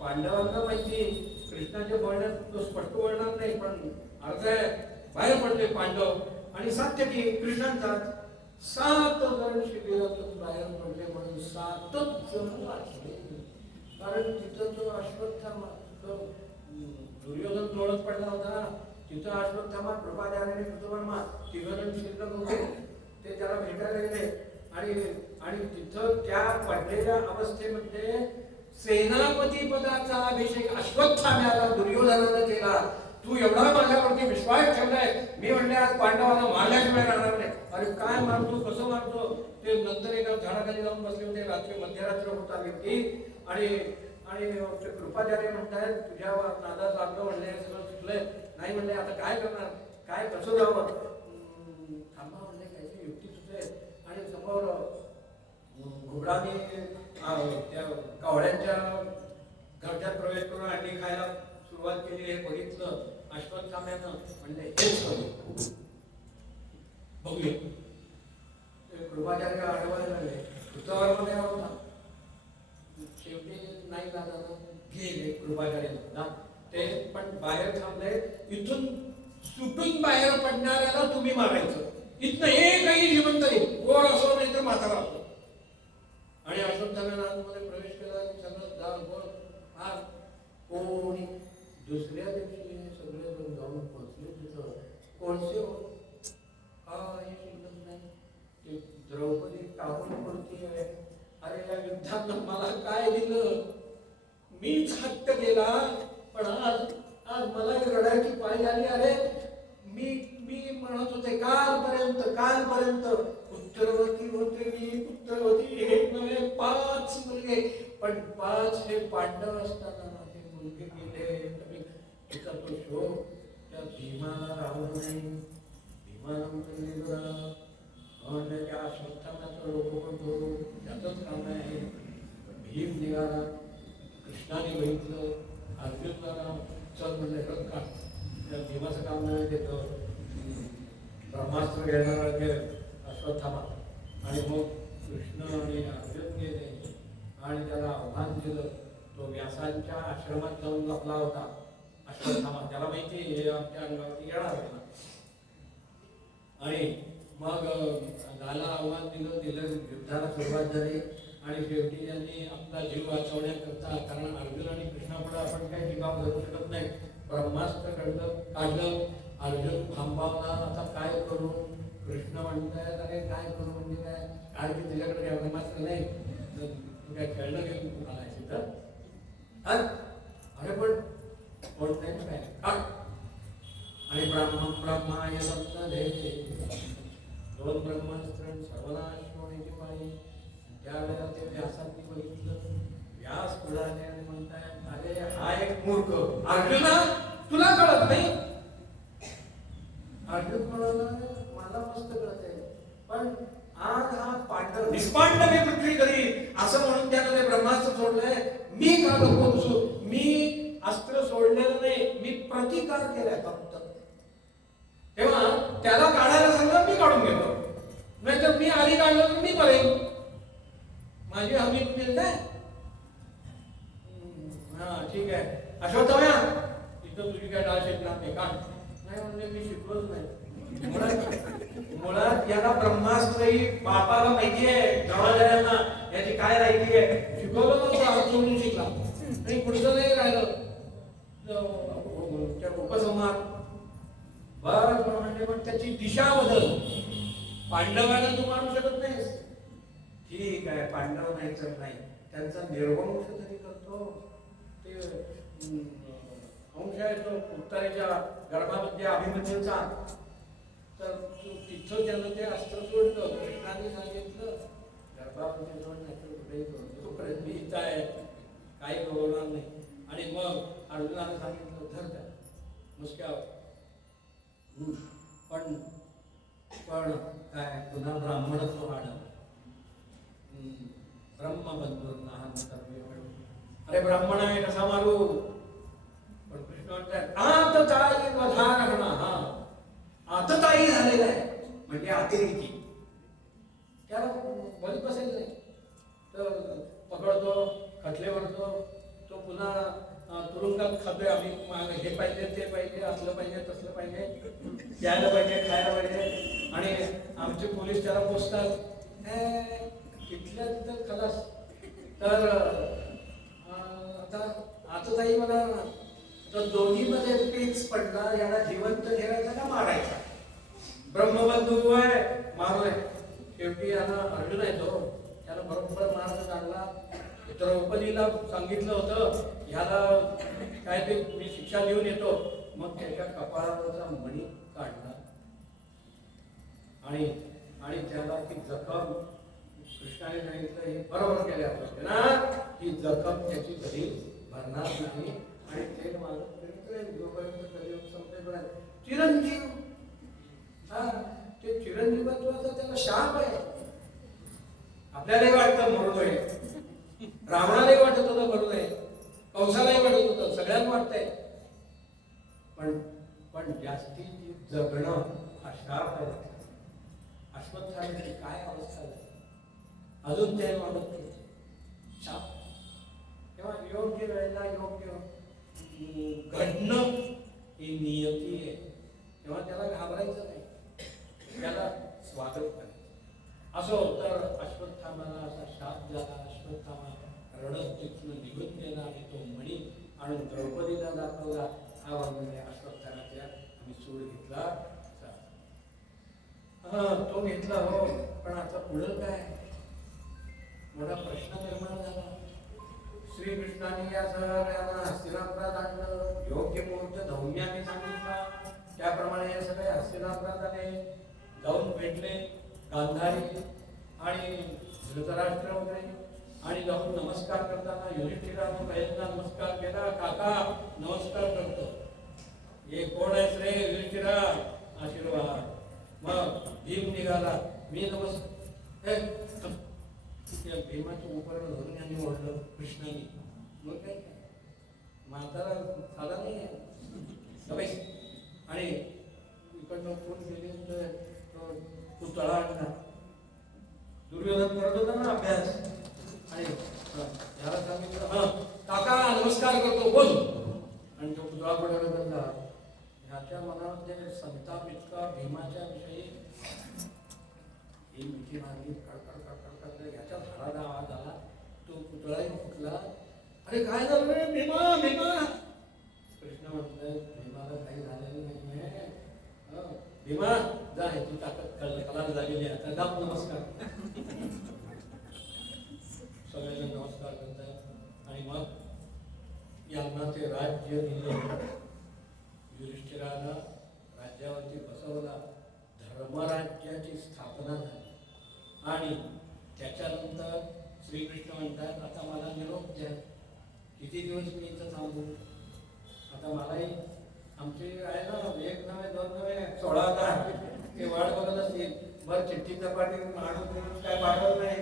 पांडवांना माहिती कृष्णाच्या बोलण्यात तो स्पष्ट बोलणार नाही, पण अर्थ आहे बाहेर पडले पांडव. आणि सात्य की कृष्णांचा 7 जण शिबिरातून बाहेर पडले म्हणून 7च जण वाचले. कारण तिथं तो अश्वत्थामा, तो दुर्योधन लोळत पडला होता, तिथं अश्वत्थामा, कृपाचार्य आणि कृतवर्मा 3 जण शिल्लक होते. ते त्याला भेटायला गेले आणि आणि तिथं त्या पडलेल्या अवस्थेमध्ये सेनापती पदाचा अभिषेक अश्वत्थाम्याला दुर्योधनानं केला. तू एवढा माझ्यावरती विश्वास ठेवलाय, मी म्हणले आज पांडवांना मारल्याशिवाय राहणार नाही. अरे काय मारतो, कसं मारतो, ते नंतर एका झाडाखाली जाऊन बसले होते. रात्री मध्यरात्र होता व्यक्ती आणि आणि ते कृपाचार्य म्हणतायत तुझ्या नादात लागलं, म्हणले सगळं चुकलंय. नाही म्हणले आता काय करणार, काय कसं जावं. थांबा म्हणले, काहीतरी युक्ती सुचते. आणि समोर घुबडाने त्या कावळ्यांच्या घरच्यात प्रवेश करून अंडी खायला सुरुवात केली. हे बघितलं अश्वत्थाम्यानं, म्हणले हेच करू, बघूया. कृपाचार्य आठवायला लागले, मध्ये होता. शेवटी नाही झालं, गेले कृपाचार्य. ते पण बाहेर थांबले. इथून सुटून बाहेर पडणाऱ्याला तुम्ही मारायचं, इथनं एकही जिवंत नाही, गोर असो नाही तर म्हातारा असो. आणि अश्वत्थाम्यानं आतमध्ये प्रवेश केला. सगळं दार हा कोणी दुसऱ्या दिवशी सगळे जण जाऊन पोहोचले तिथं. कोणसे हे शिल्लक नाही, ते द्रौपदी टाकून पडती आहे. अरे या युद्धात मला काय दिलं, मीच हट्ट केला, पण आज आज मला रडायची पाळी आली. अरे मी म्हणत होते कालपर्यंत पुत्रवती होते मी, पुत्रवती. एक नव्हे 5 मुलगे, पण 5 हे पांडव असताना माझे मुलगे गेले. तिचा तो शोक त्या भीमाला राहू नाही. भीमानंतर म्हणलं त्या अश्वत्थाम्याचं लोक म्हणतो त्याचंच काम आहे. भीम निघाला, कृष्णाने बघितलं, अर्जुनला चल म्हणलं रथ काढ, त्या भीमाचं काम नाही. देतं ब्रह्मास्त्र घेणारा जे अश्वत्थामा. आणि मग कृष्ण आणि अर्जुन गेले आणि त्याला आव्हान दिलं. तो व्यासांच्या आश्रमात जाऊन लपला होता अश्वत्थामा. त्याला माहिती हे आमच्या अंगावरती येणार होता. आणि मग झाला, आव्हान दिलं, युद्धाला सुरुवात झाली. आणि शेवटी त्यांनी आपला जीव वाचवण्याकरता, कारण अर्जुन आणि कृष्णापुढे आपण काही जीवावर धरू शकत नाही, ब्रह्मास्त्र काढलं. अर्जुन थांबावला, आता काय करू. कृष्ण म्हणतायत अरे काय करू म्हणजे काय, काय की तुझ्याकडे काय ब्रह्मास्त्र नाही, तू काय खेळणं घेऊन आलाय तिथं. अरे पण कोणत्याही काय. आणि ब्रह्माय सप्तधे, 2 ब्रह्मास्त्र सर्वनाश होण्याची पाळी. त्यावेळेला ते व्यासांनी बघितलं. व्यास पुढाले आणि म्हणतायत अरे हा एक मूर्ख. अर्जुना तुला कळत नाही. अर्जुन म्हणाला मला मस्त कळत आहे, पण आज हा पांडव निष्पांड मी पृथ्वी करी असं म्हणून त्यानं ते ब्रह्मास्त्र सोडलंय. मी का नको, मी अस्त्र सोडलेलं नाही, मी प्रतिकार केलाय फक्त. तेव्हा त्याला काढायला सांगा, मी काढून घेतो. नाही तर मी आधी काढलं तर मी करेन, माझी हमी तुम्ही काय. हा ठीक आहे अश्वत्थाम्या, इथं तुझी काय डाळ शिकणार नाही. काढ. नाही म्हणजे मी शिकलोच नाही. मुळात याला ब्रह्मास्त्र ही बापाला माहिती आहे, जवाहरांना याची काय राहिली आहे. शिकवलं नव्हतं, हात सोडून शिकला. आणि पुढचं नाही राहिलं त्या उपसंहार. बरं म्हणजे पण त्याची दिशा बदल. पांडवांना तू मानू शकत नाहीस. ठीक आहे पांडव नाही तर नाही, त्यांचा निर्वंश तरी करतो. ते अंश आहे तो उत्तरेच्या गर्भामध्ये अभिमन्यूचा. तर तिथं त्यानं ते अस्त्र सोडलं. कृष्णाने सांगितलं गर्भामध्ये सोडण्याचं कुठेही तोपर्यंत मी इथं आहे, काही बोलणार नाही. आणि मग अर्जुनाने सांगितलं धर त्या मुसक्यावर. पण काय पुन्हा ब्राह्मणत्व वाढलं. ब्रह्मबंधू. अरे ब्राह्मण आहे कसा मारू. पण कृष्ण म्हणतात आतताई वधारणा. हा आतताई झालेला आहे म्हणजे अतिरेकी. त्याला बस बसेल नाही तर पकडतो, खटले भरतो. तो पुन्हा तुरुंगात खातोय. आम्ही हे पाहिजे ते पाहिजे, असलं पाहिजे तसलं पाहिजे, द्यायला पाहिजे खायला पाहिजे. आणि आमचे पोलीस त्याला पोचतात तिथल्या तिथं खलास. तर आता जाई मला तर दोन्हीमध्ये पेच पडला. याला जिवंत ठेवायचा का मारायचा. ब्रह्मबंधू आहे मारोय. शेवटी याला अर्जुन आहे तो त्याला बरोबर मार्ग काढला. द्रौपदीला सांगितलं होतं ह्याला काय ते मी शिक्षा देऊन येतो. मग त्याच्या कपाळावरचा मणी काढला आणि त्याला ती जखम कृष्णाने सांगितलं हे बरोबर केले आपण ना ही जखम त्याची कधी भरणार नाही आणि ते चिरंजीव हा ते चिरंजीवत्वाचा त्याला शाप आहे. आपल्यालाही वाटतं मरुदय, रावणालाही वाटत होतं मरुदय, कंसालाही वाटत होतं, सगळ्यांना वाटतंय. पण जास्तीत जगणं हा शाप आहे. अश्वत्थामाची काय अवस्था झाली अजून ते वाटत शाप. तेव्हा योग्य वेळेला योग्य घडणं ही नियती आहे. तेव्हा त्याला घाबरायचं नाही, त्याला स्वागत करायचं. असो तर अश्वत्थामाला असा शाप झाला. अश्वत्थामा रडत तिथून निघून गेला आणि तो मणी आणून द्रौपदीला दाखवला. हा म्हणजे अश्वत्थामाच्या आम्ही सूड घेतला. तो घेतला हो, पण आता पुढं काय मोठा प्रश्न निर्माण झाला. श्रीकृष्णाने या सगळ्यांना हस्तिनापुरात आणलं. योग्य मुहूर्त धौम्याने सांगितला. त्याप्रमाणे हे सगळे हस्तिनापुरात आले. जाऊन भेटले गांधारी आणि धृतराष्ट्र वगैरे आणि जाऊन नमस्कार करताना युधिष्ठिराने पहिल्यांदा नमस्कार केला. काका नमस्कार करतो. हे कोण आहेस रे युधिष्ठिरा? आशीर्वाद. मग भीम निघाला. मी भीमाचं उपकरण धरून यांनी ओढलं कृष्णाने. मग काय म्हातारा झाला नाही आणि इकडनं फोन केले तो तळा आणला. दुर्योधन करत होता ना अभ्यास आणि याला सांगितलं हा काका नमस्कार करतो बोल. आणि तो पुतळा पडायला बनला. ह्याच्या मनामध्ये संताप इतका भीमाच्या विषयी ही मिठी मारली. कडकड कडकड कडकड ह्याच्या झाडाला आवाज आला. तो पुतळाही फुटला. अरे काय झालं रे भीमा भीमा? कृष्ण म्हणतोय भीमाला काही झालेलं नाहीये. भीमा जा ह्याची ताकद कलाला झालेली आहे. आता दाब नमस्कार. सगळ्यांना नमस्कार करतात आणि मग यांना ते राज्य दिलं. युधिष्ठिराला राज्यावरती बसवला. धर्मराज्याची स्थापना झाली आणि त्याच्यानंतर श्रीकृष्ण म्हणतात आता मला निरोप द्या. किती दिवस मी इथं थांबू? आता मलाही आमचे आहे ना 1 नव्हे 2 नव्हे 16 ते वाढ बघत असतील. बरं चिठ्ठी चपाटी माणूस काय पाठवत नाही.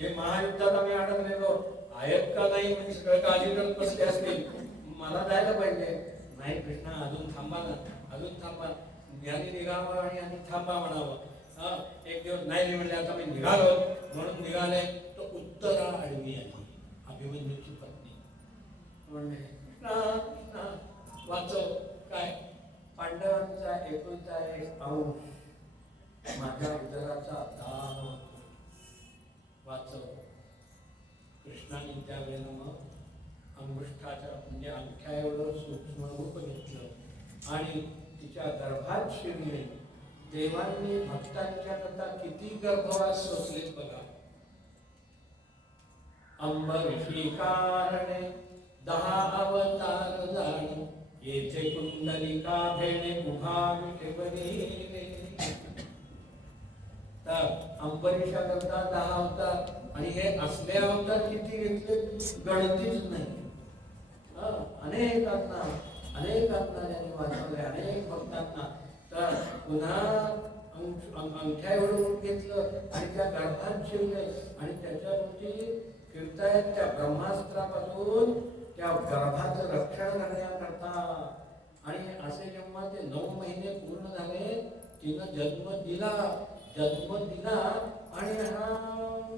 हे महायुद्धात आम्ही अडकलेलो आहेत का नाही म्हणजे सगळं काळजी करत बसले असतील. मला जायला पाहिजे. नाही कृष्णा अजून थांबा ना, अजून थांबा. यांनी निघावं आणि यांनी थांबा म्हणावं. एक दिवस नाही म्हणले आता मी निघालो म्हणून निघाले. तो उत्तरा आडवी आली अभिमन्यूची पत्नी. म्हणले कृष्णा वाचव. काय पांडवांचा एकुलता एक अंश माझ्या उदराचा दान वाचव. कृष्णाने त्यावेळेला मग अंगुष्ठाच्या म्हणजे अंगठ्या एवढं सूक्ष्म रूप घेतलं आणि तिच्या गर्भात शिरले. देवांनी भक्तांच्या करता किती गर्भवास सोसले बघा. अंबरीशी कारणे 10 अवतार जाणे. येथे कुंडलिका भेणे उभा विठे. तर अंबरीशा करता 10 अवतार आणि हे असले अवतार किती घेतले गणतीच नाही. अनेकांना ज्यांनी वाचवले अनेक भक्तांना. तर पुन्हा अंगठ्या एवढं घेतलं आणि त्या गर्भात शिरले आणि त्याच्यावरती फिरतायत त्या ब्रह्मास्त्रापासून त्या गर्भाचं रक्षण करण्याकरता. आणि असे जेव्हा ते 9 महिने पूर्ण झाले तिनं जन्म दिला आणि हा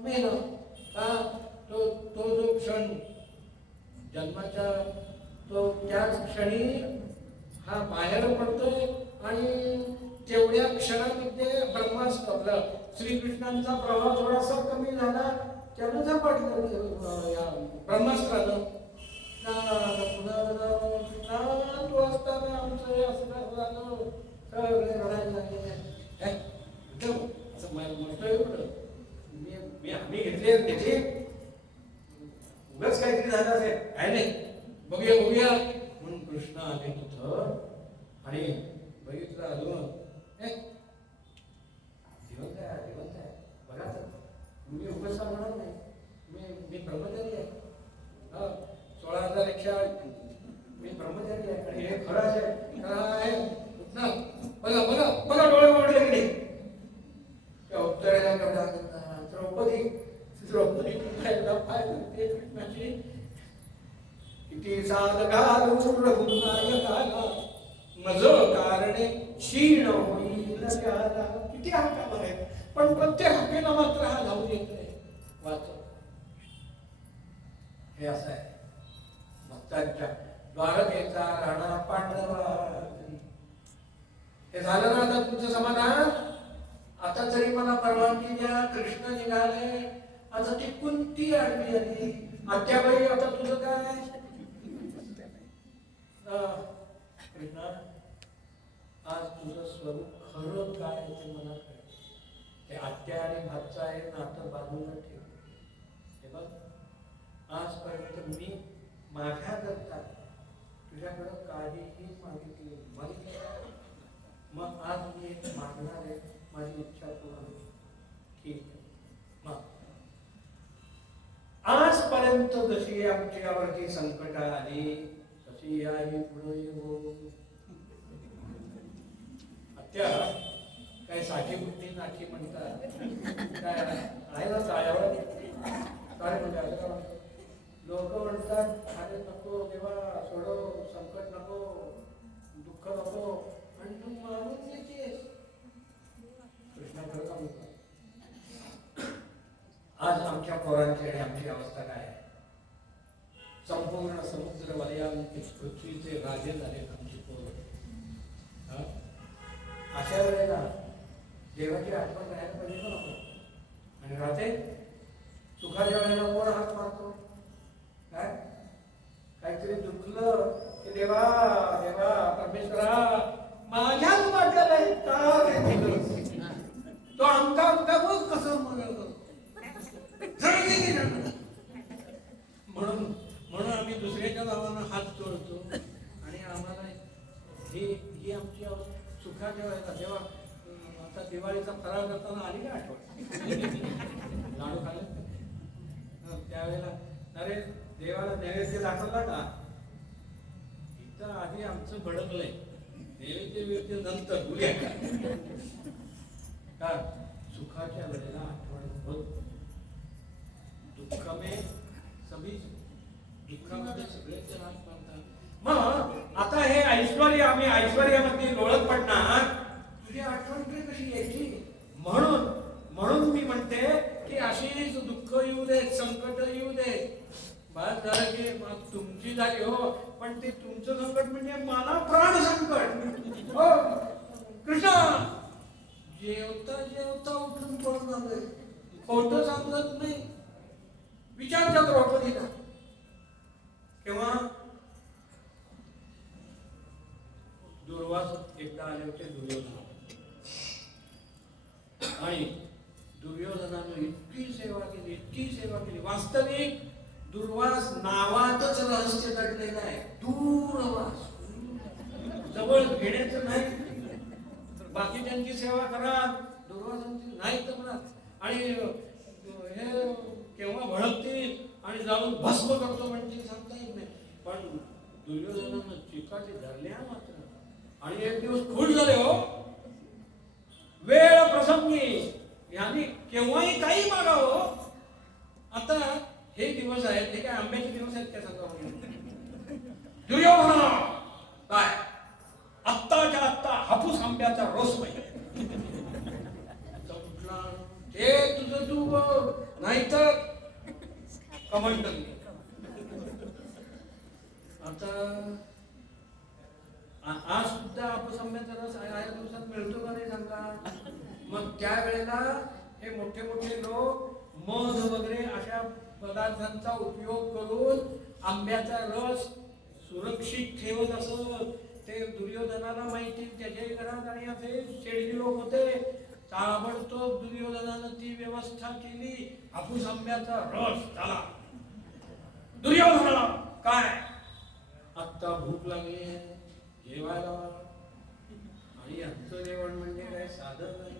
मेला. का तो जो क्षण जन्माच्या तो त्याच क्षणी हा बाहेर पडतोय आणि तेवढ्या क्षणामध्ये ब्रह्मास्त्र आपलं श्रीकृष्णांचा प्रभाव थोडासा कमी झाला. त्यानं झपाटलं या ब्रह्मास्त्रानं. तू असताना आमचं असं झालं सगळे रडायला लागले. म्हणतो एवढं मी घेतले त्याचे उगाच काहीतरी झालं असेल काय नाही, बघूया म्हणून कृष्ण आले तिथं आणि बघितलं अजून जिवंत आहे बघा तर मी उगाच सांगणार नाही, मी ब्रह्मचारी आहे. 16,000 मी ब्रह्मचारी आहे आणि हे खरं आहे बघा डोळे मोडले गेले त्या उत्तरेला द्रौपदी कृष्णाची किती साध घालून रघुनायकाला मज कारणे क्षीण होईल त्याला. किती हक्का आहे पण प्रत्येक हक्केला मात्र हा धावून येत नाही. वाचव हे असं आहे भक्तांच्या द्वारकेचा राणा पांडवा. हे झालं ना आता तुमचं समाधान. आता तरी मला परवानगी द्या, कृष्ण निघाले. आता ती कुंती आडवी आली. आत्याबाई आता तुझं काय कृष्णा, आज तुझं स्वरूप खरं काय ते मला कळलं. ते आत्या आणि भातचा आहे नातं बाजूला ठेव. हे बघ आजपर्यंत मी माझ्या करता तुझ्याकडं काहीही मागितलं, मग आज मी एक मागणार आहे, माझी इच्छा पूर्ण. ठीक आहे मग आजपर्यंत जशी आमच्यावरती संकट आली तशी याही पुढे येऊ. आत्या काय साठी बुद्धी नाठी म्हणतात काय आहे ना चाळ्यावर काय म्हणजे असं का म्हणतात लोक म्हणतात अरे नको देवा सोडव, संकट नको, दुःख नको आणि तू मागून घ्यायचीस. कृष्णा खरं का म्हणतात आज आमच्या पोरांची आणि आमची अवस्था काय आहे. संपूर्ण समुद्र वलयांकित पृथ्वीचे राजे झाले आमची पोर. अशा वेळेला देवाची आठवण राहायला पाहिजे ना आपण. आणि राहते सुखाच्या वेळेला कोण हात मारतो काय काहीतरी दुखलं की देवा देवा परमेश्वरा माझ्याच वाटलं आहे तो अंका बघ कसं म्हणून आम्ही दुसऱ्याच्या नावानं हात जोडतो आणि आम्हाला ही आमची सुखाच्या वेळेला तेव्हा आता दिवाळीचा फराळ करताना आली का आठवण लाडू खाले त्यावेळेला अरे देवाला नैवेद्य दाखवला का इथं आधी आमचं भडकलंय नैवेद्य विरुद्ध नंतर उद्या का सुखाच्या वेळेला आठवण होत. दुःख में सभी दुःखामध्ये सगळेच हात मारतात. मग आता हे ऐश्वर्य आम्ही ऐश्वर्यामध्ये लोळत पडणार तुझी आठवण तरी कशी यायची. म्हणून मी म्हणते की अशीच दुःख येऊ दे, संकट येऊ दे, बस झालं की मग तुमची झाली हो. पण ते तुमचं संकट म्हणजे मला प्राण संकट हो. कृष्णा जेवता जेवता उठून पडून आलोय, खोटं सांगत नाही. विचारतात द्रौपदीला केव्हा दुर्वास एकदा आले होते दुर्योधन आणि दुर्योधनानं इतकी सेवा केली. वास्तविक दुर्वास नावातच रहस्य दडलेलं आहे. दूरवास जवळ घेण्याचं नाही. बाकीच्यांची सेवा करा, दुर्वासांची नाही तर म्हणा. आणि हे केव्हा भडकतील आणि जाऊन भस्म करतो म्हणजे सांगता येत नाही. पण दुर्योधनानं चिकाटी धरल्या मात्र आणि एक दिवस खुश झाले हो. वेळ प्रसंगी यांनी केव्हाही काही मागावं. आता हे दिवस आहेत, हे काय आंब्याचे दिवस आहेत काय सांगा. दुर्योधना काय आत्ताच्या आत्ता हापूस आंब्याचा रस पाहिजे हे तुझं तू नाहीतर कमेंट. आता आज सुद्धा हापूस आंब्याचा रस या दिवसात मिळतो का नाही सांगा. मग त्यावेळेला हे मोठे मोठे लोक मध वगैरे अशा पदार्थांचा उपयोग करून आंब्याचा रस सुरक्षित ठेवत असत. ते दुर्योधनाला माहिती त्याच्याही घरात आणि असे शेळी लोक होते ताबडतोब दुर्योधनानं ती व्यवस्था केली. हापूस आंब्याचा रस झाला. दुर्योधनाला काय आत्ता भूक लागली आहे, जेवायला. आणि यांचं जेवण म्हणजे काय साधं नाही.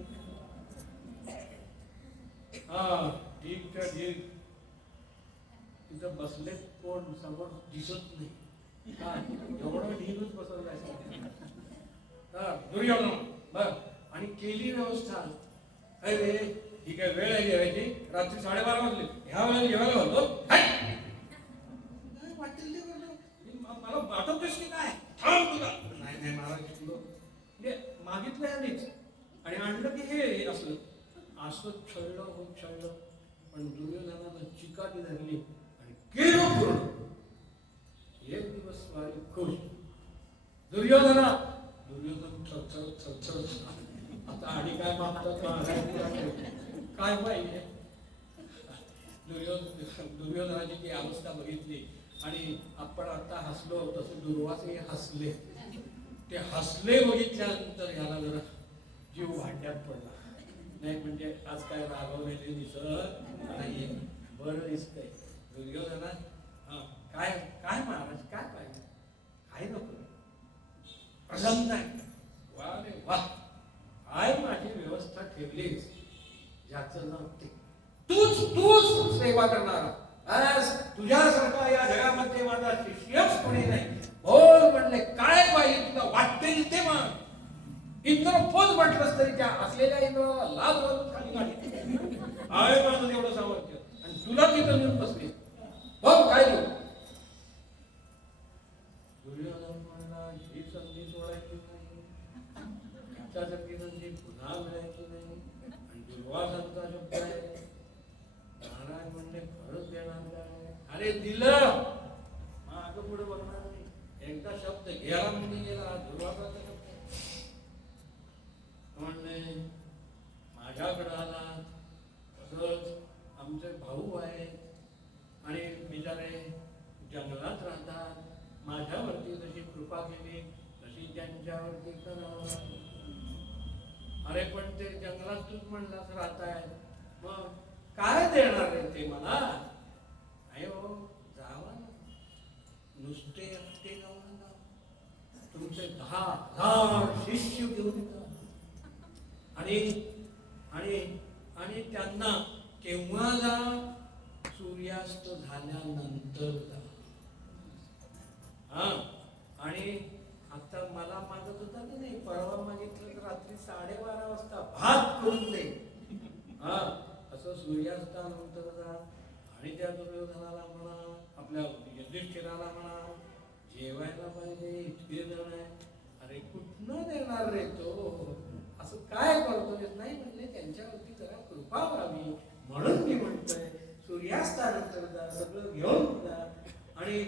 हा ठीकच्या ठीक तिथं बसले कोण समोर दिसत नाही. एवढं ढीकच बसवलं. दुर्योधन बर आणि केली व्यवस्था. अरे ही काय वेळ आहे जेवायची, रात्री 12:30 वाजले, ह्या वेळेला जेवायला होतो. वाटेल ते मला वाटवतेस की काय, थांब तुला. नाही नाही महाराज शिकलो म्हणजे मागितलं आधीच आणि आणलं की हे असलं. असं छळलं खूप छळलं. पण दुर्योधनानं चिकाटी धरली आणि केलं पूर्ण. एक दिवस वारी खुश. दुर्योधन थरथर आता आणि काय मागतात काय पाहिजे. दुर्योधनाची ती अवस्था बघितली आणि आपण आता हसलो तसे दुर्वासही हसले. ते हसले बघितल्यानंतर ह्याला जरा जीव भांड्यात पडला. नाही म्हणजे आज काय रागवलेले दिसत नाही, बरं दिसतंय. दुर्योधना काय काय महाराज काय पाहिजे, काय नको, प्रसन्न आहे. वा रे वा, काय माझी व्यवस्था ठेवलीस, ज्याचं नाव ते तूच सेवा करणारा. आज तुझ्यासारखा या जगामध्ये माझा शिष्यच कोणी नाही. बोल म्हणले काय पाहिजे तुला वाटते ते मग. इंद्रपोज म्हटलंस तरी त्या असलेल्या इंद्राला लाज वाजून खाली काढली. आहे माझं तेवढं सामर्थ्य आणि तुला तिथं नेऊन बसले. बघ काय देऊ. दुर्योधन म्हणला ही संधी सोडायची नाही, त्याच्यासारखी संधी पुन्हा मिळायची नाही. आणि दुर्वासांचा शब्द आहे. महाराज म्हणले खरंच देणार काय. अरे दिलं, मागं पुढे बघणार नाही. एकदा शब्द घ्यायला म्हणजे गेला. दुर्वासाचा शब्द म्हणले माझ्याकडं आला. तसंच आमचे भाऊ आहेत आणि बिचारे जंगलात राहतात. माझ्यावरती जशी कृपा केली तशी त्यांच्यावरती करावं. अरे पण ते जंगलात तूच म्हणलास राहताय, मग काय देणार रे ते मला. नाही हो, जावा ना, नुसते एकटे जाऊ नका, तुमचे 10,000 शिष्य घेऊन जा. आणि आणि आणि त्यांना केव्हा जा, सूर्यास्त झाल्यानंतर जा. हा आणि आता मला मागत होता की नाही, परवा मागितलं तर रात्री 12:30 वाजता भात करून दे. हा असं सूर्यास्तानंतर जा. आणि त्या दुर्योधनाला म्हणा, आपल्या युधिष्ठिराला म्हणा, जेवायला पाहिजे, इतके जण आहे. अरे कुठनं देणार रे तो, असं काय करतोय. नाही म्हणजे त्यांच्यावरती जरा कृपा व्हावी म्हणून मी म्हणतोय सूर्यास्तानंतर जा, सगळं घेऊन जा. आणि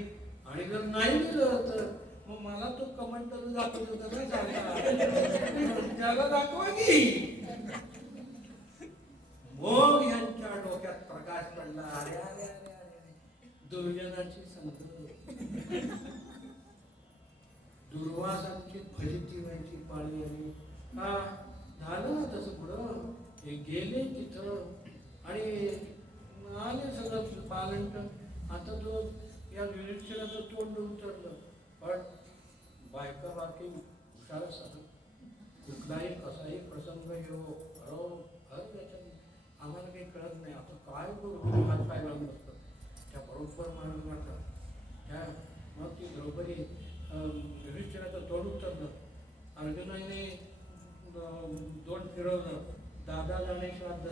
आणि जर नाही दिलं तर मग मला तो कमांडर दाखवत होता काय सांगा, त्याला दाखवा की. मग यांच्या डोक्यात प्रकाश पडला. अरे अरे अरे अरे, दुर्योधनाची संत, दुर्वासांची फजिती व्हायची पाळी आली. का झालं ना तसं पुढं. हे गेले तिथं आणि आले सगळं पालंट. आता तो या युधिष्ठिराचं तोंड उतरलं. पण बायका बाकी हुशार असतात. कुठलाही कसाही प्रसंग येऊ आम्हाला काही कळत नाही. आता काय करू, हात पाय लावून बसतात. त्या बरोबर म्हणून म्हणतात त्या. मग ती द्रौपदी युधिष्ठिराचं तोंड उतरलं. अर्जुनाने 2 फिरवलं. दादा जाणे श्राद्ध,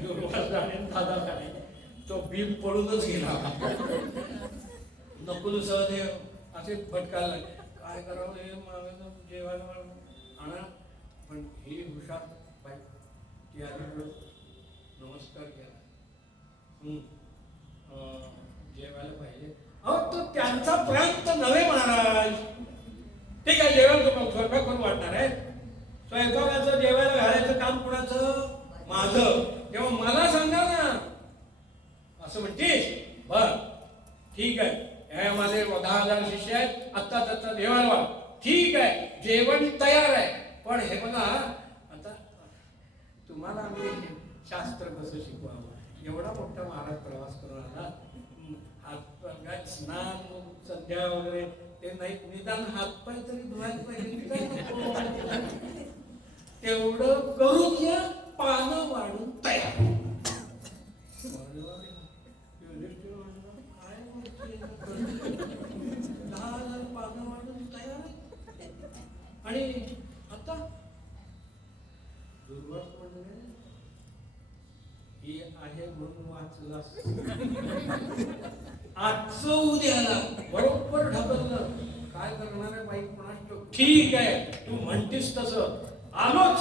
दुर्वास जाणे दादा जाणे. तो भीम पळूनच गेला. नकुल सहदेव असे भटकायला काय करावं, हे मागे जेवायला आणा. पण ही हुशार बाई, ती आधी नमस्कार केला. जेवायला पाहिजे. अहो तो त्यांचा प्रांत नव्हे महाराज. ते काय जेवण तुम्हाला स्वयंपाक करून वाटणार आहे. स्वयंपाकाचं जेवायला घालायचं काम कुणाचं, माझं. तेव्हा मला सांगा ना. असं म्हणतेस, बर ठीक आहे. हे माझे 10,000 शिष्य आहेत. आत्ता त्याचा जेवायला, ठीक आहे, जेवण तयार आहे. पण हे बघा आता शास्त्र कसं शिकवावं. एवढा मोठा महाराज प्रवास करून आला, हात स्नान संध्या वगैरे ते नाही, निदान हातपाय तरी धुवायला पाहिजे. तेवढं करून या, पानं वाढून तयार. काय बोलतोय? 10,000 पानं वाढून तयार. आणि आता दुर्वास म्हणजे ही आहे म्हणून वाचलास. आजचं उद्याला बरोबर ढकललं. काय करणार आहे बाई कोणास ठाऊक. ठीक आहे, तू म्हणतीस तसं. आलोच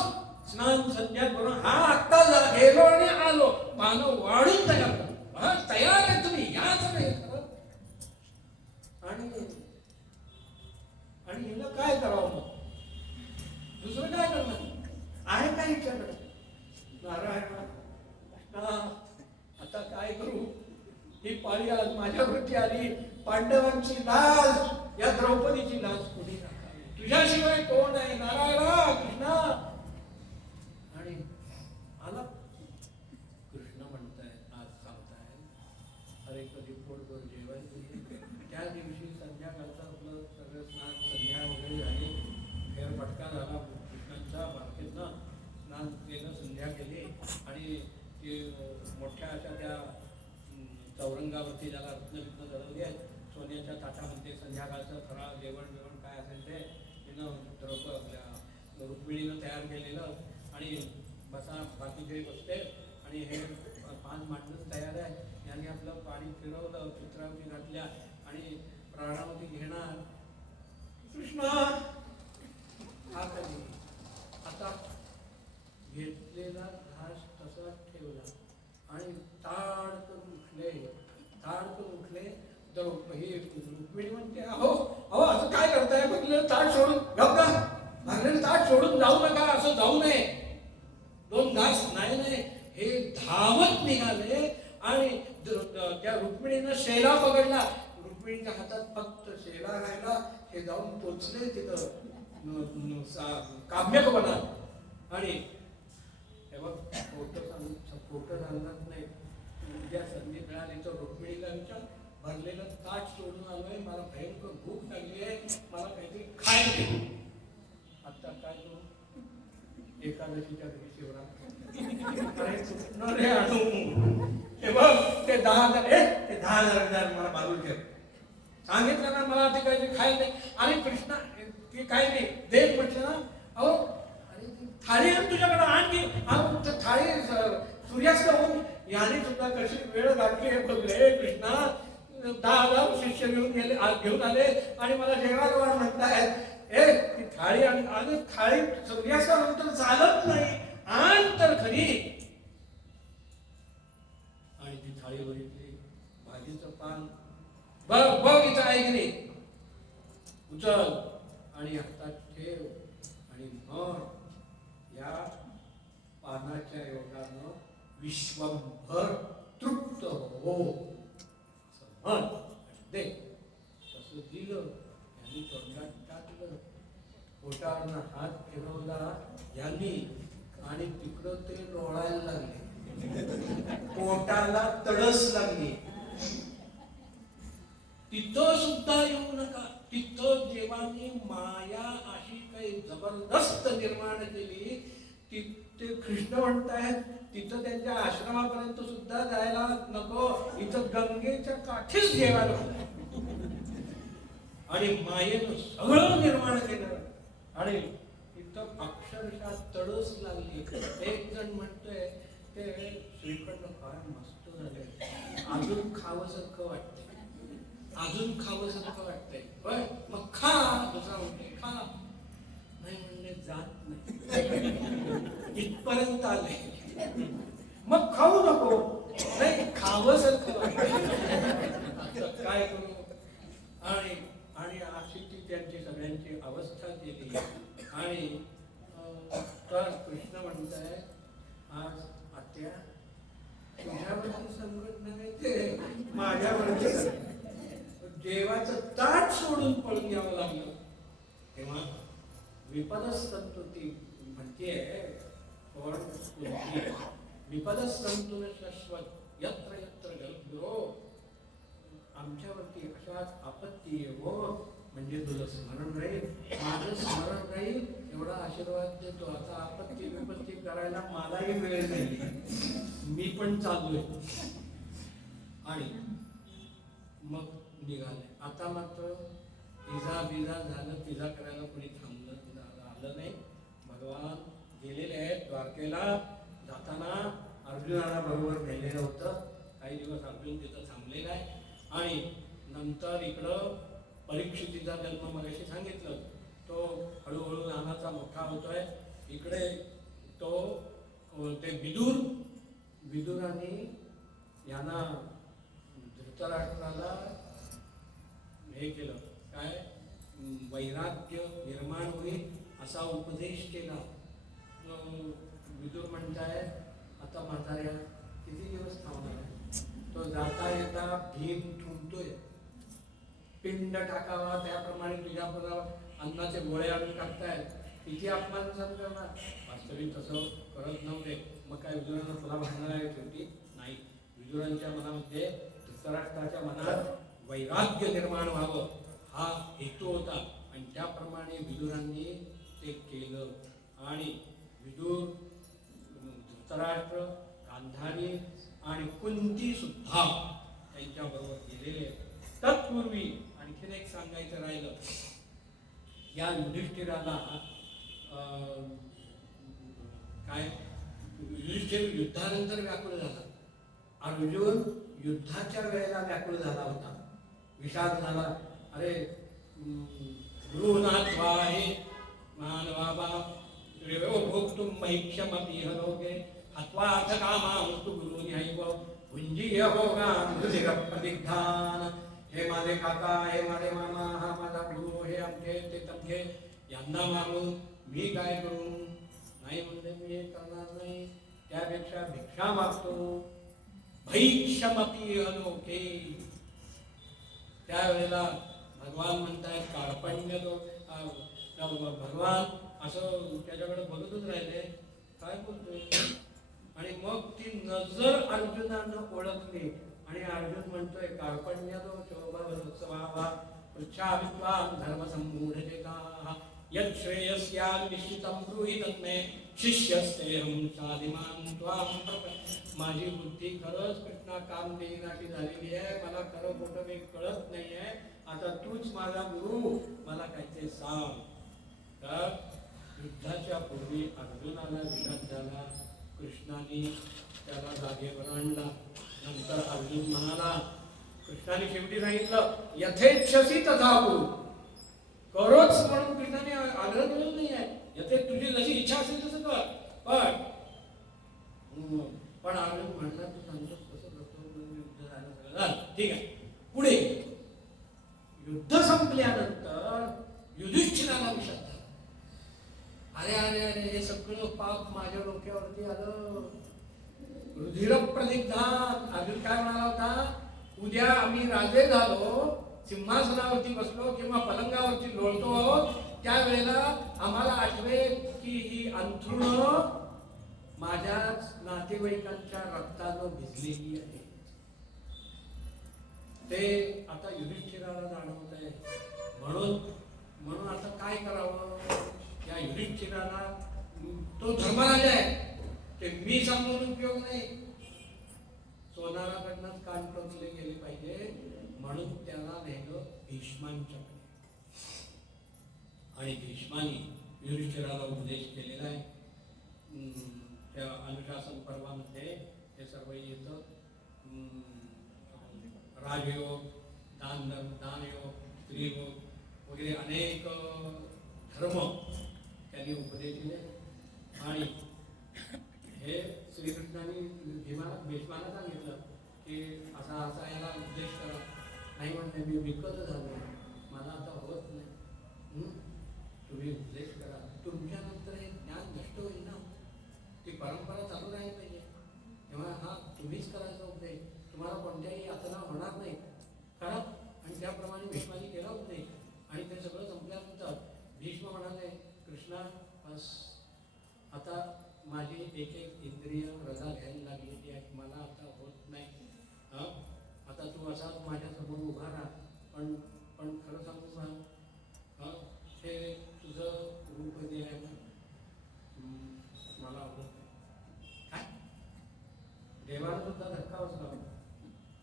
स्नान संध्या करून, हा आत्ता गेलो आणि आलो, पानं वाढून तयार. हा तयार आहे तुम्ही, याच नाही करत. आणि हिला काय करावं मग? दुसरं काय करणार आहे का हिच्याकडे? नारायण आता काय करू? ही पाळी आज माझ्यावरती आली. पांडवांची लाज, या द्रौपदीची लाज कोणी राखावी? तुझ्याशिवाय कोण आहे? नारायणा कृष्णा. आणि आला कृष्ण म्हणताय, आज सांगताय, अरे कधी पोटभर जेवायचं. त्या दिवशी संध्याकाळचं आपलं सगळं स्नान संध्या वगैरे झाली, फेरफटका झाला कृष्णांचा. बारकेतनं स्नान केलं, संध्या केली आणि मोठ्या अशा त्या चौरंगावरती ज्याला रत्नवित्न जळवली आहेत, सोन्याच्या ताटामध्ये संध्याकाळचं फराळ जेवण काय असेल ते तिनं आपल्या रुक्मिणीनं तयार केलेलं. आणि बसा, बाकीचे बसते आणि हे 5 मांडून तयार आहे. यांनी आपलं पाणी फिरवलं, चित्रावती घातल्या आणि प्राणावती घेणार. कृष्णा हा कधी आता घेतलेला घास तसाच ठेवला आणि ताडकन उठले. तर हे रुक्मिणी म्हणते, अहो अहो असं काय करताय? भरलेलं ताट सोडून गप्पा, भरलेलं ताट सोडून जाऊ नका, असं जाऊ नये. 2 घास नाही, हे धावत निघाले आणि त्या रुक्मिणीनं शेला पकडला. रुक्मिणीच्या हातात फक्त शेला राहिला. हे जाऊन पोचले तिथं काम्यक बनात. आणि हे बघ, खोटं सांगत नाही. उद्या संधी मिळाली तर रुक्मिणीला विचार, भरलेलं ताट सोडून आलोय, मला भयंकर भूक लागली आहे, मला काहीतरी खायला दे. आता काय करू? एकादशीच्या दिवशी शिवरात्र रे आणू. हे बघ ते 10,000 मला बाजूला ठेव. सांगितलं ना मला ते काहीतरी खायला दे. आणि कृष्णा ते काय नाही दे म्हटलं ना. अहो थाळी आहे तुझ्याकडे, आणखी थाळी सूर्यास्त होऊन याने सुद्धा कशी वेळ गाठली हे बघले. कृष्णा 10,000 शिष्य घेऊन आले आणि मला जेवायला वाढ म्हणतायत. ती थाळी आणि थाळी सूर्यास्तानंतर चालत नाही, आण तर खरी. आणि ती थाळी बघितली, भाजीचं पान बघ इथं आहे की नाही, उचल आणि हातात ठेव. आणि मग या पानाच्या योगानं विश्वभर तृप्त हो असं म्हण दे. तसं दिलं, यांनी तोंडात टाकलं, पोटावरनं हात फिरवला यांनी आणि तिकडं ते लोळायला लागले, पोटाला तडस लागली. तिथं सुद्धा येऊ नका. तिथं देवानी माया अशी काही जबरदस्त निर्माण केली. ते कृष्ण म्हणतायत तिथं त्यांच्या आश्रमापर्यंत सुद्धा जायला नको, इथं गंगेच्या काठीच जेवायला आणि मायेनं सगळं निर्माण केलं. आणि इथं अक्षरशः तडस लागली. एक जण म्हणतोय ते श्रीखंड फार मस्त झाले, अजून खावंसारखं वाटतंय, अजून खावंसारखं वाटतंय. होय मग खा. दुसरा म्हणते खा. नाही म्हणले जात नाही, इथपर्यंत आले. मग खाऊ नको, नाही खावंसारखं वाटतंय, काय करू? आणि अशी ती त्यांची सगळ्यांची अवस्था केली. आणि तर कृष्ण म्हणताय, आज आत्या तुझ्यावरती संकट नाही, ते माझ्यावरती देवाचं ताट सोडून पळून यावं लागलं. तेव्हा विपदस्तंतु ती म्हणतेय, पण विपदस्तंतुन शाश्वत यत्र यत्र गरुडो. आमच्यावरती अशाच आपत्ती येवो म्हणजे तुझं स्मरण राहील, माझं स्मरण राहील एवढा आशीर्वाद देतो. आता आपत्ती विपत्ती करायला मलाही वेळ नाही, मी पण चाललोय. आणि मग निघाले. आता मात्र इजा बिजा झालं, तिजा करायला कोणी थांबलं आलं नाही. भगवान गेलेले आहेत द्वारकेला. जाताना अर्जुनाला बरोबर नेलेलं होतं. काही दिवस अर्जुन तिथं थांबलेला आहे. आणि नंतर इकडं परीक्षितीचा जन्म मगाशी सांगितलं, तो हळूहळू लहानाचा मोठा होतोय. इकडे तो ते विदुराने यांना धृतराष्ट्राला हे केलं, काय वैराग्य निर्माण होईल असा उपदेश केला. विदुर म्हणताय आता म्हाताऱ्या किती दिवस थांबणार आहे. तो जाता येता भीम ठुमतोय, पिंड टाकावा त्याप्रमाणे तुझ्या पदावर अन्नाचे गोळे आणून टाकतायत, किती अपमान सहन करणार. वास्तविक तसं करत नव्हते. मग काय विदुरांना तुला भांडणार आहे शेवटी? नाही. विदुरांच्या मनामध्ये धृतराष्ट्राच्या मनात वैराग्य निर्माण व्हावं हा हेतू होता. आणि त्याप्रमाणे विदुरांनी ते केलं. आणि विदुर, धृतराष्ट्र, गांधारी आणि कुंती सुद्धा त्यांच्याबरोबर गेलेले. तत्पूर्वी आणखीन एक सांगायचं राहिलं. या युधिष्ठिराला काय युधिष्ठिर युद्धानंतर व्याकुळ झाला. अर्जुन युद्धाच्या वेळेला व्याकुळ झाला होता, विषाद झाला. अरे गृहनाथवाहे मानवाबा भोक्तुम मैक्षमपि हलोके हत्वाथ कामांस्तु गुरुनिहैव भुंजीय भोगान् रुधिरप्रदिग्धान्. हे माझे काका, हे माझे मामा, हा माझा गुरु, हे अमके ते तमके, यांना मागून मी काय करू? नाही म्हणजे मी हे करणार नाही. त्यापेक्षा भिक्षा मागतो. भैक्षमपि अलोके. त्यावेळेला भगवान म्हणतायत कार्पण्य. भगवान असं त्याच्याकडे बघतच राहिले, काय बोलतोय. आणि मग ती नजर अर्जुनानं ओळखली. आणि अर्जुन म्हणतोय कार्पण्य शोभा पृच्छाविद्वान धर्मसम्मूढचेताः यच्छ्रेयस्यान् निश्चितं ब्रूहि तन्मे शिष्यस्तेऽहं साधिमान् त्वां प्रपद्ये. माझी बुद्धी खरंच कृष्णा काम देईनाशी झालेली आहे. मला खरं खोटं काही कळत नाही आहे. आता तूच माझा गुरु, मला काय ते सांग. तर युद्धाच्या पूर्वी अर्जुनाला विषाद झाला. कृष्णाने त्याला जागेवर आणला. नंतर अर्जुन म्हणाला, कृष्णाने शेवटी सांगितलं यथेच्छसी तथा कुरु. करोच म्हणून कृष्णाने आग्रह केलेला नाही आहे. यथे तुझी जशी इच्छा असेल तसं कर. पण अर्जुन म्हणला तू सांगतोस कसं करतो. युद्ध झालं सगळं झालं, ठीक आहे. पुढे युद्ध संपल्यानंतर युधिष्ठिराला विषाद झाला. अरे अरे अरे हे सगळं पाप माझ्या डोक्यावरती आलं. रुधिर प्रदिग्धान. अर्जुन काय म्हणाला होता, उद्या आम्ही राजे झालो, सिंहासनावरती बसलो किंवा पलंगावरती लोळतो, त्यावेळेला आम्हाला आठवेल की ही अंथरुण माझ्याच नातेवाईकांच्या रक्तानं भिजलेली आहे. ते आता युधिष्ठिराला जाणवत आहे. म्हणून आता काय करावं. या युधिष्ठिराला तो धर्मराजा आहे, ते मी सांगून उपयोग नाही. सोनाराकडनंच कान टोचले गेले पाहिजे. म्हणून त्याला नेलं भीष्मांच्याकडे. आणि भीष्माने युधिष्ठिराला उपदेश केलेला आहे. त्या अनुशासन पर्वामध्ये हे सर्व येतं. राजयोग, दानयोग, स्त्रीयोग वगैरे अनेक धर्म त्यांनी उपदेश दिले. आणि हे श्रीकृष्णाने भीष्माला सांगितलं की असा असा याला उपदेश करा. नाही म्हणते मी विकत झालो, मला आता होत नाही. तुम्ही उपदेश करा. तुमच्यानंतर हे ज्ञान नष्ट होईल ना, ती परंपरा चालू राहिली पाहिजे. तेव्हा हा तुम्हीच करायचा उपदेश. तुम्हाला कोणत्याही यातना होणार नाही. करा. आणि त्याप्रमाणे भीष्माने केला उपदेश. आणि ते सगळं संपल्यानंतर भीष्म म्हणाले, कृष्णा बस आता माझी एक एक इंद्रिय रजा घ्यायला देवाला सुद्धा धक्का बसला.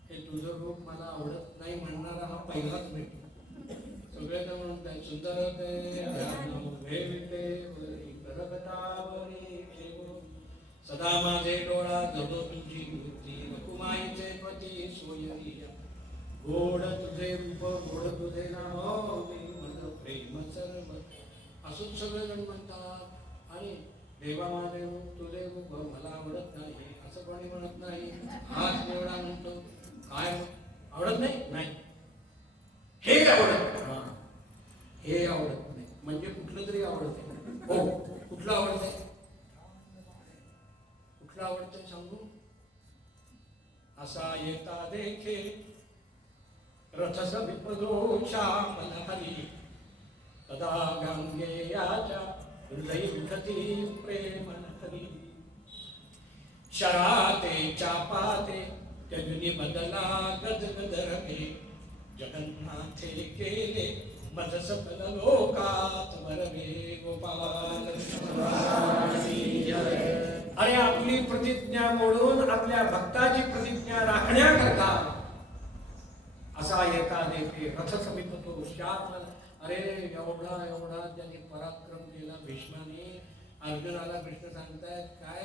हे तुझं रूप मला आवडत नाही म्हणणारा हा पहिलाच भेटला. सगळेजण म्हणतात सुंदर ते सदा माझे डोळा धरो तुझी वृत्ती रकुमाईचे पती सोयरी गोड तुझे रूप गोड तुझे नाव मन प्रेम सर्व असंच सगळेजण म्हणतात. आणि देवा माझे रूप तुझे रूप मला आवडत नाही असं कोणी म्हणत नाही. हाच एवढा म्हणतो काय आवडत नाही. नाही हे आवडत हे आवडत नाही म्हणजे कुठलं तरी आवडत. हो कुठलं आवडत कुठलं आवडतंय सांगू. असा येता देखे रथस विप्रदो श्यामल हरी तदा गांगेयाच्या हृदयी प्रेमन हरी शराते चापाते त्यजुनी बदला गदगद रमे जगन्नाथे केले मज सकल लोकात वरवे गोपाल. अरे आपली प्रतिज्ञा मोडून आपल्या भक्ताची प्रतिज्ञा राखण्याकरता असा येता देखे रथ समीपतो श्यामल. अरे एवढा एवढा त्यांनी पराक्रम केला भीष्माने. अर्जुनाला कृष्ण सांगतायत काय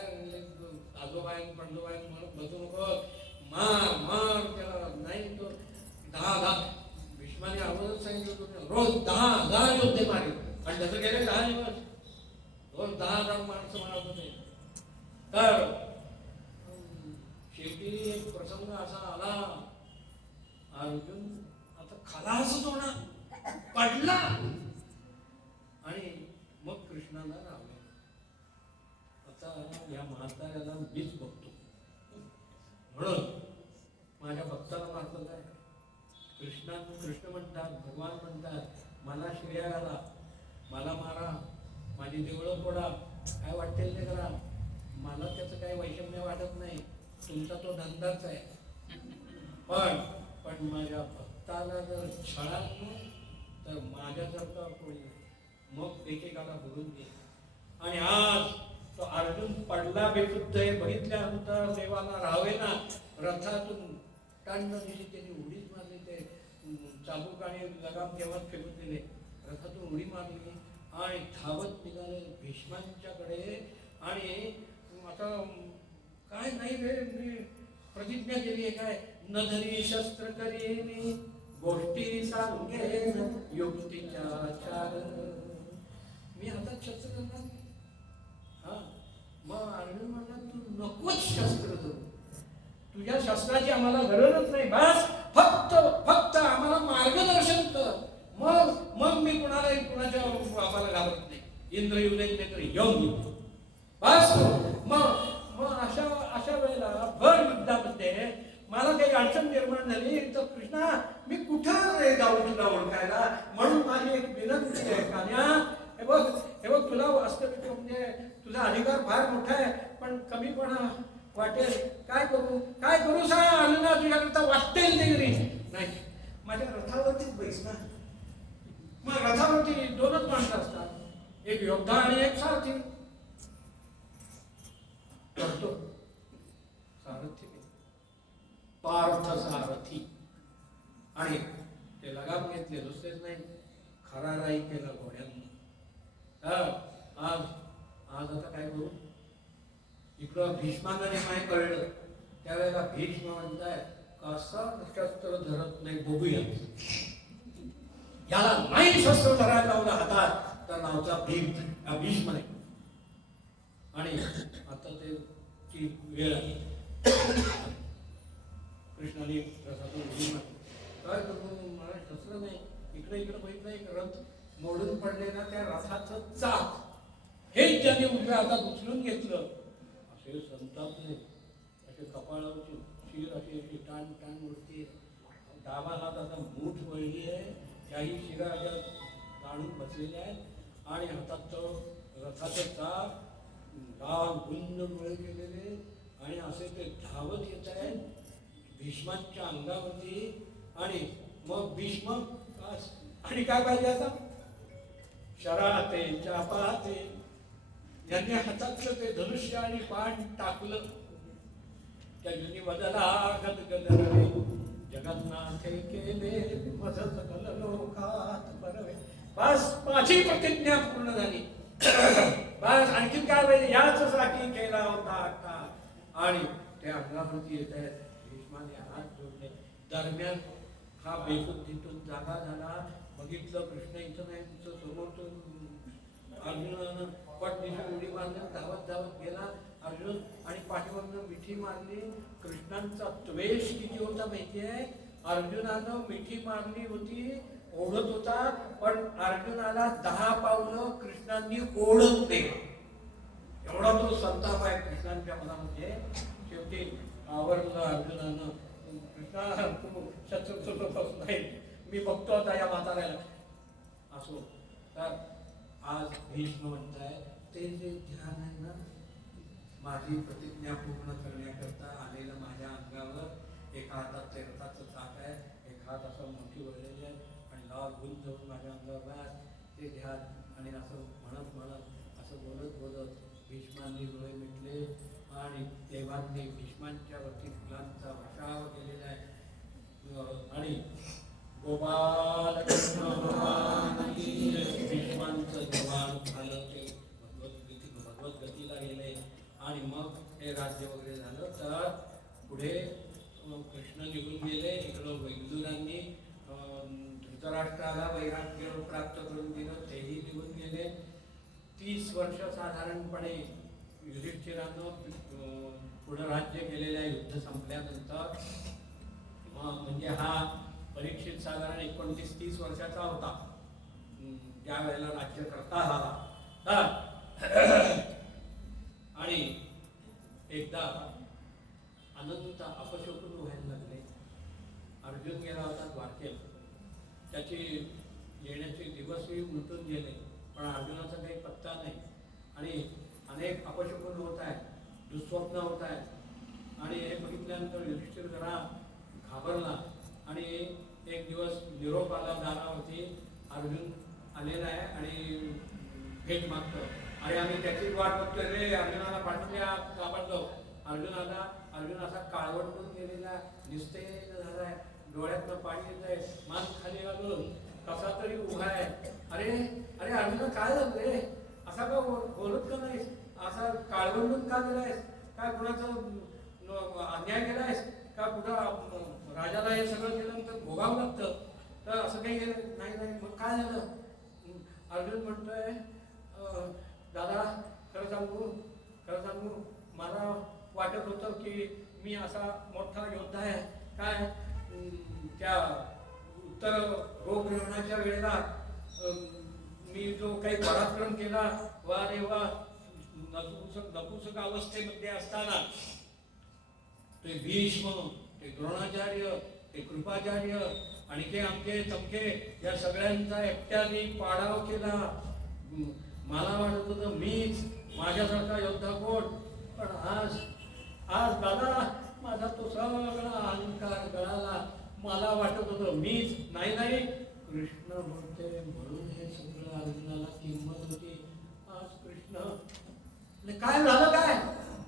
आजोबाईन पंडोबाईन म्हणत बसू नको मार मार त्याला. नाही तो 10,000 भीष्माने अगोदर सांगितलं होतं रोज 10,000 योद्धे मारे आणि त्याचं गेले 10 दिवस रोज 10,000 माणसं मारत होते. तर शेवटी एक प्रसंग असा आला अर्जुन आता खलासच होणार पडला आणि मग कृष्णाला रावले. आता या म्हाताऱ्याला मीच बघतो म्हणून माझ्या भक्ताला मारलं काय. कृष्ण म्हणतात भगवान म्हणतात मला श्रेया घाला मला मारा माझी देवळं फोडा काय वाटेल ते करा मला त्याचं काही वैषम्य वाटत नाही. तुमचा तो धंदाच आहे. पण माझ्या भक्ताला जर छळाल तर माझ्यासारखा कोणी नाही. मग एकेकाला बोलून घे. आणि आज तो अर्जुन पडला बेशुद्ध हे बघितल्यानंतर देवाला राहावे ना रथातून टाणणं दिली त्यांनी उडीच मारली. ते चाबूक आणि लगाम तेव्हाच फेकून दिले. रथातून उडी मारली आणि धावत निघाले भीष्मांच्याकडे. आणि आता काय नाही रे मी प्रतिज्ञा केली आहे काय न धरी शस्त्र करीन गोष्टी सांगेन युक्तीच्या चार. मी हातात शस्त्र करणार. हा मग अर्जुन म्हणला तू नकोच शस्त्र धरू. तुझ्या शस्त्राची आम्हाला गरजच नाही. बस फक्त आम्हाला मार्गदर्शन कर. मग मी कुणाच्या आम्हाला घाबरत नाही. इंद्र येऊ देत नाही तरी येऊन येऊ बस. मग अशा वेळेला भर युद्धामध्ये मला काही अडचण निर्माण झाली तर कृष्णा मी कुठं रे जाऊ तुला ओळखायला. म्हणून माझी एक विनंती आहे कान्या. हे बघ तुला वास्तविक म्हणजे तुझा अधिकार फार मोठा आहे पण कमीपणा वाटेल. काय करू सांग अर्जुना तुझ्याकरता वाटेल ते घरी नाही. माझ्या रथावरतीच बैस ना. मग रथावरती 2च माणसं असतात एक योद्धा आणि एक सारथी. करतो सारथी पार्थ सारथी. आणि ते लगाम घेतले दुसरेच नाही खरा राई केला घोड्यांना. आज आता काय करू. इकडं भीष्माला नाही कळलं त्यावेळेला भीष्म म्हणताय कसं शस्त्र धरत नाही बघूया. याला नाही शस्त्र धरायला लावलं हातात तर नावचा भीष्म नाही. आणि आता ती वेळ आली. कृष्णाने रथातून उडी मारली. काय करू मला शस्त्र नाही. इकडे बघितलं एक रथ मोडून पडले ना त्या रथाचं चाक हे ज्याने उजव्या हातात उचलून घेतलं असे संतापले. असे कपाळावरची शिर अशी टाण उडते. डावा हात आता मूठ वळली आहे. त्याही शिरा अशा ताणून बसलेल्या आहेत आणि हातात तो रथाचं चाक लाल गुंज मुळे केलेले आणि असे ते धावत येत आहेत भीष्मांच्या अंगावरती. आणि मग भीष्म आणि काय पाहिजे आता शराते चापाते यांनी हातातलं ते धनुष्य आणि बाण टाकलं त्याजुनी वदला गदगद रवे जगन्नाथे केले मज सकल लोकात बरवे. बस माझी प्रतिज्ञा पूर्ण झाली. बस आणखीन काय पाहिजे, याचसाठी केला होता का. आणि ते अंगावरती येत आहेत. भीष्माने हात जोडले. दरम्यान हा बेशुद्धीतून जागा झाला. बघितलं कृष्ण इथं नाही, तिथं समोर अर्जुनानं पटदिशी उडी मारली. धावत धावत गेला अर्जुन आणि पाठीवरनं मिठी मारली. कृष्णांचा द्वेष किती होता माहितीये. अर्जुनानं मिठी मारली होती, ओढत होता, पण अर्जुनाला 10 पावलं कृष्णांनी ओढत ते. एवढा तो संताप आहे कृष्णांच्या मनामध्ये. शेवटी आवरलं अर्जुनानं. कृष्णा तू शत्रू नाही, मी बघतो आता या म्हाताऱ्याला. असो तर आज भीष्म म्हणताय ते जे ध्यान आहे ना, माझी प्रतिज्ञा पूर्ण करण्याकरता आलेलं माझ्या अंगावर. एका हातात ते रथाचं चाक आहे, एक हात असं मोठी वळलेली आहे आणि लाल गुंज जाऊन माझ्या अंगावर ते ध्यान. आणि असं म्हणत म्हणत असं बोलत बोलत भीष्मांनी डोळे मिटले आणि देवांनी भीष्मांच्या वरती फुलांचा वर्षाव केलेला आहे. आणि गोपाल भीष्मांचं जवान झालं, ते भगवद्गतीला गेले आणि मग हे राज्य वगैरे झालं. तर पुढे कृष्ण निघून गेले. इकडं वैदुरांनी धृतराष्ट्राला वैराग्य प्राप्त करून दिलं, तेही निघून गेले. 30 वर्ष साधारणपणे युधिष्ठिरानं पुढं राज्य केलेल्या युद्ध संपल्यानंतर. म्हणजे हा परीक्षित साधारण 29-30 वर्षाचा होता ज्या वेळेला राज्य करता आला. आणि एकदा अनंत अपशकुन व्हायला लागले. अर्जुन गेला होता द्वारकेत. त्याची येण्याचे दिवसही उलटून गेले, पण अर्जुनाचा काही पत्ता नाही. आणि अनेक अपशकुन होत आहेत, दुःस्वप्न होत आहेत. आणि हे बघितल्यानंतर युधिष्ठिर जरा घाबरला आणि एक दिवस निरोप आला दारावरती, अर्जुन आलेला आहे आणि भेट मागतो. आणि आम्ही त्याचीच वाट बघतोय रे, अर्जुनाला पाठवूया सापडलो. अर्जुन आला. अर्जुन असा काळवंडून गेलेला, निस्तेज झालाय, डोळ्यातनं पाणी येत आहे, मान खाली घालून कसा तरी उभा आहे. अरे अरे अर्जुन काय झालं रे, असा का बोलत का नाहीस, असा काळवंडून का गेलायस, काय कुणाचा अन्याय केलायस का, कुठं राजाला हे सगळं केल्यानंतर भोगावं लागतं, तर असं काही गेलं नाही. नाही मग काय झालं. अर्जुन म्हणतोय दादा खरं सांगू मला वाटत होतं की मी असा मोठा योद्धा आहे. काय त्या उत्तर रोगग्रहणाच्या वेळेला मी जो काही पराक्रम केला, वा रे वा, नपुंसक अवस्थेमध्ये असताना ते भीष्म, ते द्रोणाचार्य, ते कृपाचार्य, आणखी अमके तमके या सगळ्यांचा एकट्याने पाडाव केला. मला वाटत होतं मीच माझ्यासारखा योद्धा कोण, पण आज दादा माझा तो सगळा अहंकार गळाला. मला वाटत होतं मीच नाही. कृष्ण म्हणते म्हणून हे सगळं अर्जुनाला किंमत होती. आज कृष्ण काय झालं काय.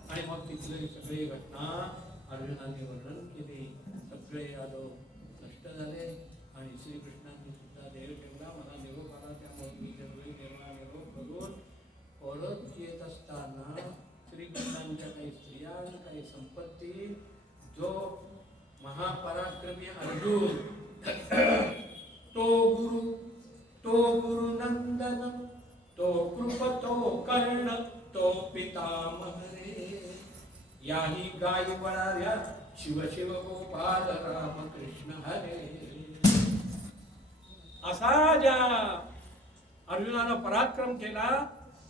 आणि मग तिथली सगळी घटना अर्जुनाने वर्णन केली. सगळे यादव नष्ट झाले आणि श्रीकृष्णांनी सुद्धा देव ठेवला. मला निरोप आला, त्यामुळे मी जगवेळी निरोप करून परत येत असताना श्रीकृष्णांच्या काही स्त्रिया आणि काही संपत्ती, जो महापराक्रमी अर्जुन, तो गुरु नंदन, तो कृप, तो कर्ण, तो पितामह रे. याही गायी बळाल्या शिव शिव गोपाल राम कृष्ण हरे. असा ज्या अर्जुनानं पराक्रम केला,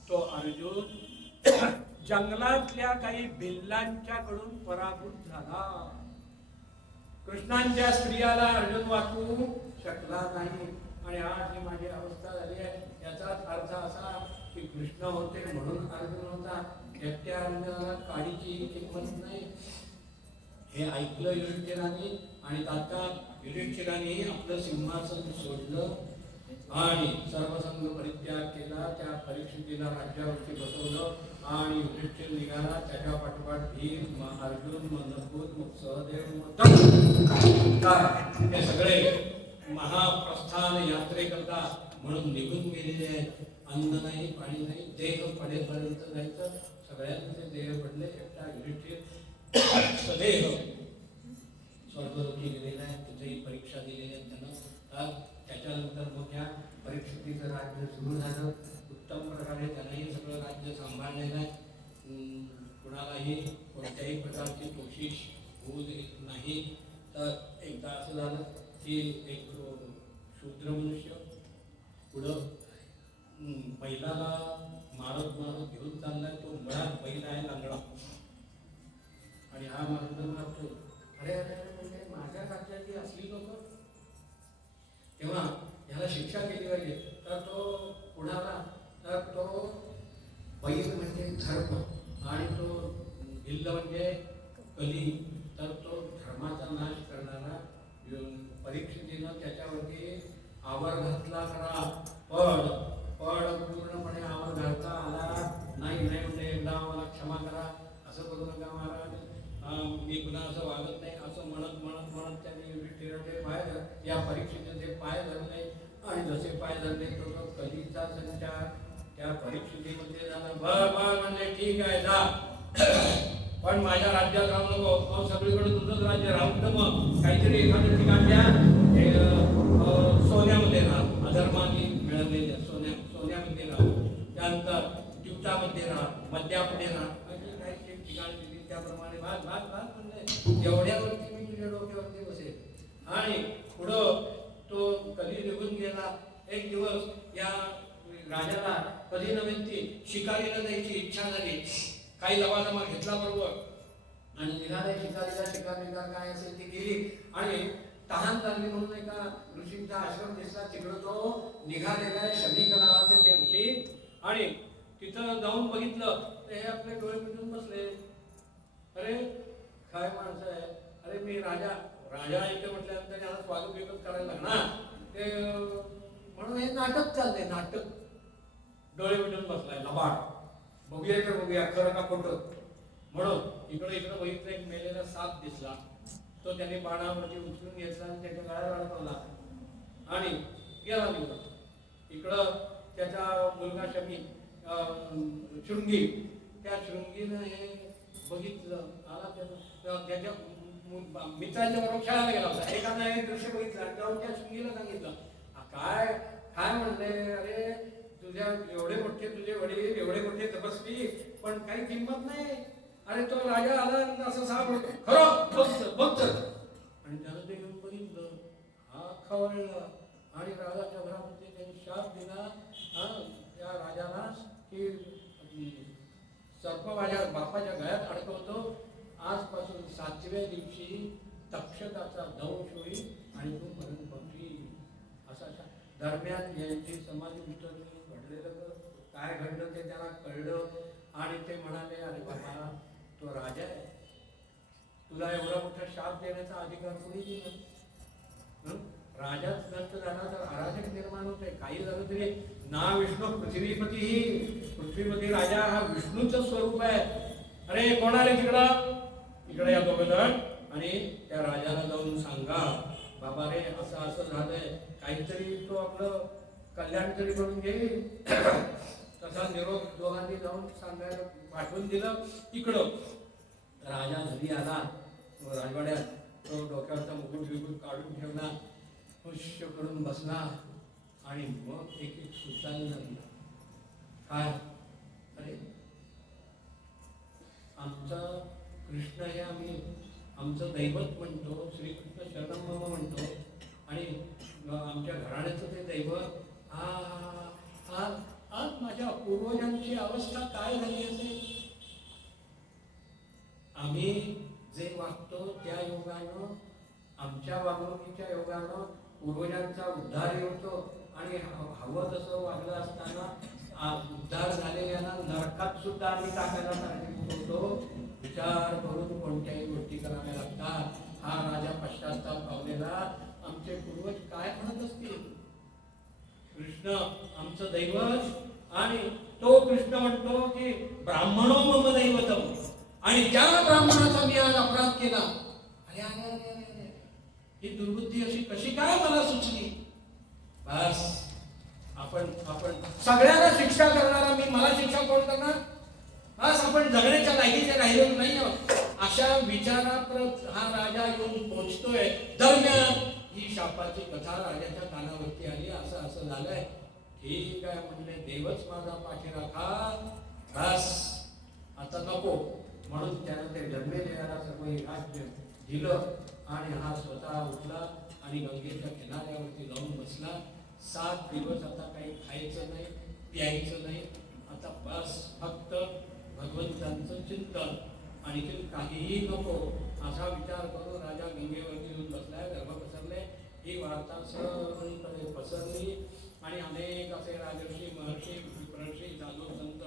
तो अर्जुन जंगलातल्या काही भिल्लांच्याकडून पराभूत झाला. कृष्णांच्या स्त्रियाला अर्जुन वाचू शकला नाही. आणि आज ही माझी अवस्था झाली आहे. याचाच अर्थ असा की कृष्ण होते म्हणून अर्जुन होता, एकट्या अर्जुनाला काडीची किंमत नाही. हे ऐकलं युधिष्ठिराने आणि तात्काळ युधिष्ठिराने आपलं सिंहासन सोडलं आणि सर्वसंग परित्याग केला. त्या परीक्षितीला राज्यावरती बसवलं आणि युधिष्ठिर निघाला. त्याच्या पाठोपाठ भीम, अर्जुन, नकुल हे सगळे महाप्रस्थान यात्रेकरता म्हणून निघून गेलेले आहेत. अन्न नाही, पाणी नाही, देह पडेपर्यंत जायचं. सगळ्यांचे देह पडले. एकटा युधिष्ठिर सदेह स्वर्गलोकी गेलेला आहे. तिथेही परीक्षा दिलेली आहे त्यानं. त्याच्यानंतर मग त्या परीक्षेचं राज्य सुरू झालं. उत्तम प्रकारे त्यानंही सगळं राज्य सांभाळलेलं आहे. कुणालाही कोणत्याही प्रकारची कोशिश होऊ देत नाही. तर एकदा असं झालं की एक शूद्र मनुष्य पुढं बैलाला मारत मारत घेऊन चाललाय. तो मुळात बैल आहे लंगडा आणि हा मार्ग मारतो. अरे अरे अरे म्हणजे माझ्या राज्याची असली लोक, तेव्हा ह्याला शिक्षा केली पाहिजे. तर तो पुढाला, तर तो बैल म्हणजे धर्म आणि तो भिल्ल म्हणजे कली, तर तो धर्माचा नाश करणारा परीक्षितीनं त्याच्यावरती आवर घातला करा. पण पूर्णपणे आवर घालता आला नाही. म्हणजे एकदा आम्हाला क्षमा करा, असं करू नका महाराज, मी पुन्हा असं वागत नाही, असं म्हणत म्हणत म्हणत त्यांनी युधिष्ठिराचे पाय या परीक्षेचे पाय धरले. आणि जसे पाय धरले तो कलीचा संचार त्या परीक्षेमध्ये झाला. बरं म्हणले ठीक आहे जा, पण माझ्या राज्यात राहू नको. मग सगळीकडे तुझंच राज्य राहून तर मग काहीतरी एखाद्या ठिकाण द्या, सोन्यामध्ये राहा, अधर्माने मिळवलेल्या सोन्यामध्ये राहा. त्यानंतर द्यूतामध्ये राहा, मद्यामध्ये राहा. काही ठिकाण दिली त्याप्रमाणे भाग भाग भाग म्हणले जेवढ्यावरती मी तुझ्या डोक्यावरती बसेल. आणि पुढं तो कधी निघून गेला. एक दिवस या राजाला कधी नव्हे ती शिकारीला जायची इच्छा झाली. काही लवाजमा घेतला बरोबर आणि निघाले शिकारीला. शिकार काय असेल ती गेली आणि तहान लागली म्हणून एका ऋषींचा आश्रम दिसला. तिकडं तो निघालेला आहे. शमीक नावाचे ते ऋषी. आणि तिथं जाऊन बघितलं तर हे आपले डोळे मिटून बसले. अरे काय माणसं आहे. अरे मी राजा इथे म्हटल्यानंतर त्याला स्वागत विगत करायला लागणार. ते म्हणून हे नाटक चाललंय. नाटक डोळे मिटून बसलाय लबाड. बघूया तर बघूया खरं का खोटं. म्हणून इकडं बघितलं एक मेलेला साप दिसला. तो त्याने बाणावरती उचलून घेतला आणि त्याच्या गळ्यात अडकवला आणि गेला निघून. इकडं त्याचा मुलगा शमी शृंगी, त्या शृंगीनं हे बघितलं. आला त्याच्या मित्राच्या बरोबर खेळायला गेला होता. एखादा हे दृश्य बघितलं जाऊन त्या शृंगीला सांगितलं. काय काय म्हणले. अरे तुझ्या एवढे मोठे तुझे वडील, एवढे मोठे तपस्वी, पण काही किंमत नाही. अरे तो राजा आला असं सांग खरं बघ. आणि त्यानं ते घेऊन बघितलं. हा खवळला आणि राजाच्या घरामध्ये त्यांनी शाप दिला त्या राजाला की सर्प माझ्या बापाच्या गळ्यात अडकवतो. आजपासून 7व्या दिवशी तक्षकाचा दंश होईल आणि तू मरण पावशील. असा दरम्यान यांची समाधी घडलेलं काय घडलं ते त्याला कळलं. आणि ते म्हणाले अरे बाबा तो राजा आहे, तुला एवढा मोठा शाप देण्याचा अधिकार कोणी दिला. राजाच नष्ट झाला तर अराजक निर्माण होते. काही झालं तरी ना विष्णू पृथ्वीपती ही पृथ्वीपती राजा हा विष्णूचं स्वरूप आहे. अरे कोण आले तिकडं. इकडे या दोघं जण आणि त्या राजाला जाऊन सांगा बाबा रे असं असं झालंय, काहीतरी तो आपलं कल्याण तरी करून घेईल. तसा निरोप दोघांनी जाऊन सांगायला पाठवून दिलं. इकडं राजा घरी आला राजवाड्यात. तो डोक्यावरचा मुकुट बिकुट काढून ठेवला, खुश करून बसला आणि मग एक एक सुचायला लागला. काय अरे आमचा कृष्ण हे आम्ही आमचं दैवत म्हणतो, श्रीकृष्ण शरणम मम म्हणतो आणि आमच्या घराण्याचं ते दैवत. आज माझ्या पूर्वजांची अवस्था काय झाली असेल. आम्ही जे वागतो त्या योगानं, आमच्या वागणुकीच्या योगानं पूर्वजांचा उद्धार होतो आणि हवं तसं वागलं असताना उद्धार झालेल्यांना नरकात सुद्धा आम्ही टाकायला तयार होतो. विचार करून कोणत्याही गोष्टी कराव्या लागतात. हा राजा पश्चाताप पावलेला आमचे पूर्वज काय म्हणत असतील. कृष्ण आमचं दैवत आणि तो कृष्ण म्हणतो की ब्राह्मणो मम दैवतम आणि त्या ब्राह्मणाचा मी आज अपराध केला अरे अरे अरे अरे अरे, ही दुर्बुद्धी अशी कशी काय मला सुचली. बस आपण आपण सगळ्यांना शिक्षा करणारा मी, मला शिक्षा कोण करणार. बस आपण जगण्याच्या लायकीचे राहिलेलो नाही आहोत. अशा विचाराप्रत हा राजा येऊन पोहोचतोय. दरम्यान ही शापाची कथा राजाच्या कानावरती आली. असं असं झालंय. ठीक आहे म्हणले, देवच माझा पाठीराखा. बस आता नको. म्हणून त्यानं ते जन्मेजयाला सर्व हे राज्य दिलं आणि हा स्वतः उठला आणि गंगेच्या किनाऱ्यावरती जाऊन बसला. 7 दिवस आता काही खायचं नाही, प्यायचं नाही. आता बस फक्त भगवंतांचं चिंतन, आणखी काहीही नको असा विचार करून राजा गंगेवरती येऊन बसलाय. गर्भ पसरले. ही वार्ता सगळीकडे पसरली आणि अनेक असे राजर्षी, महर्षी, विप्रर्षी, साधू, संत,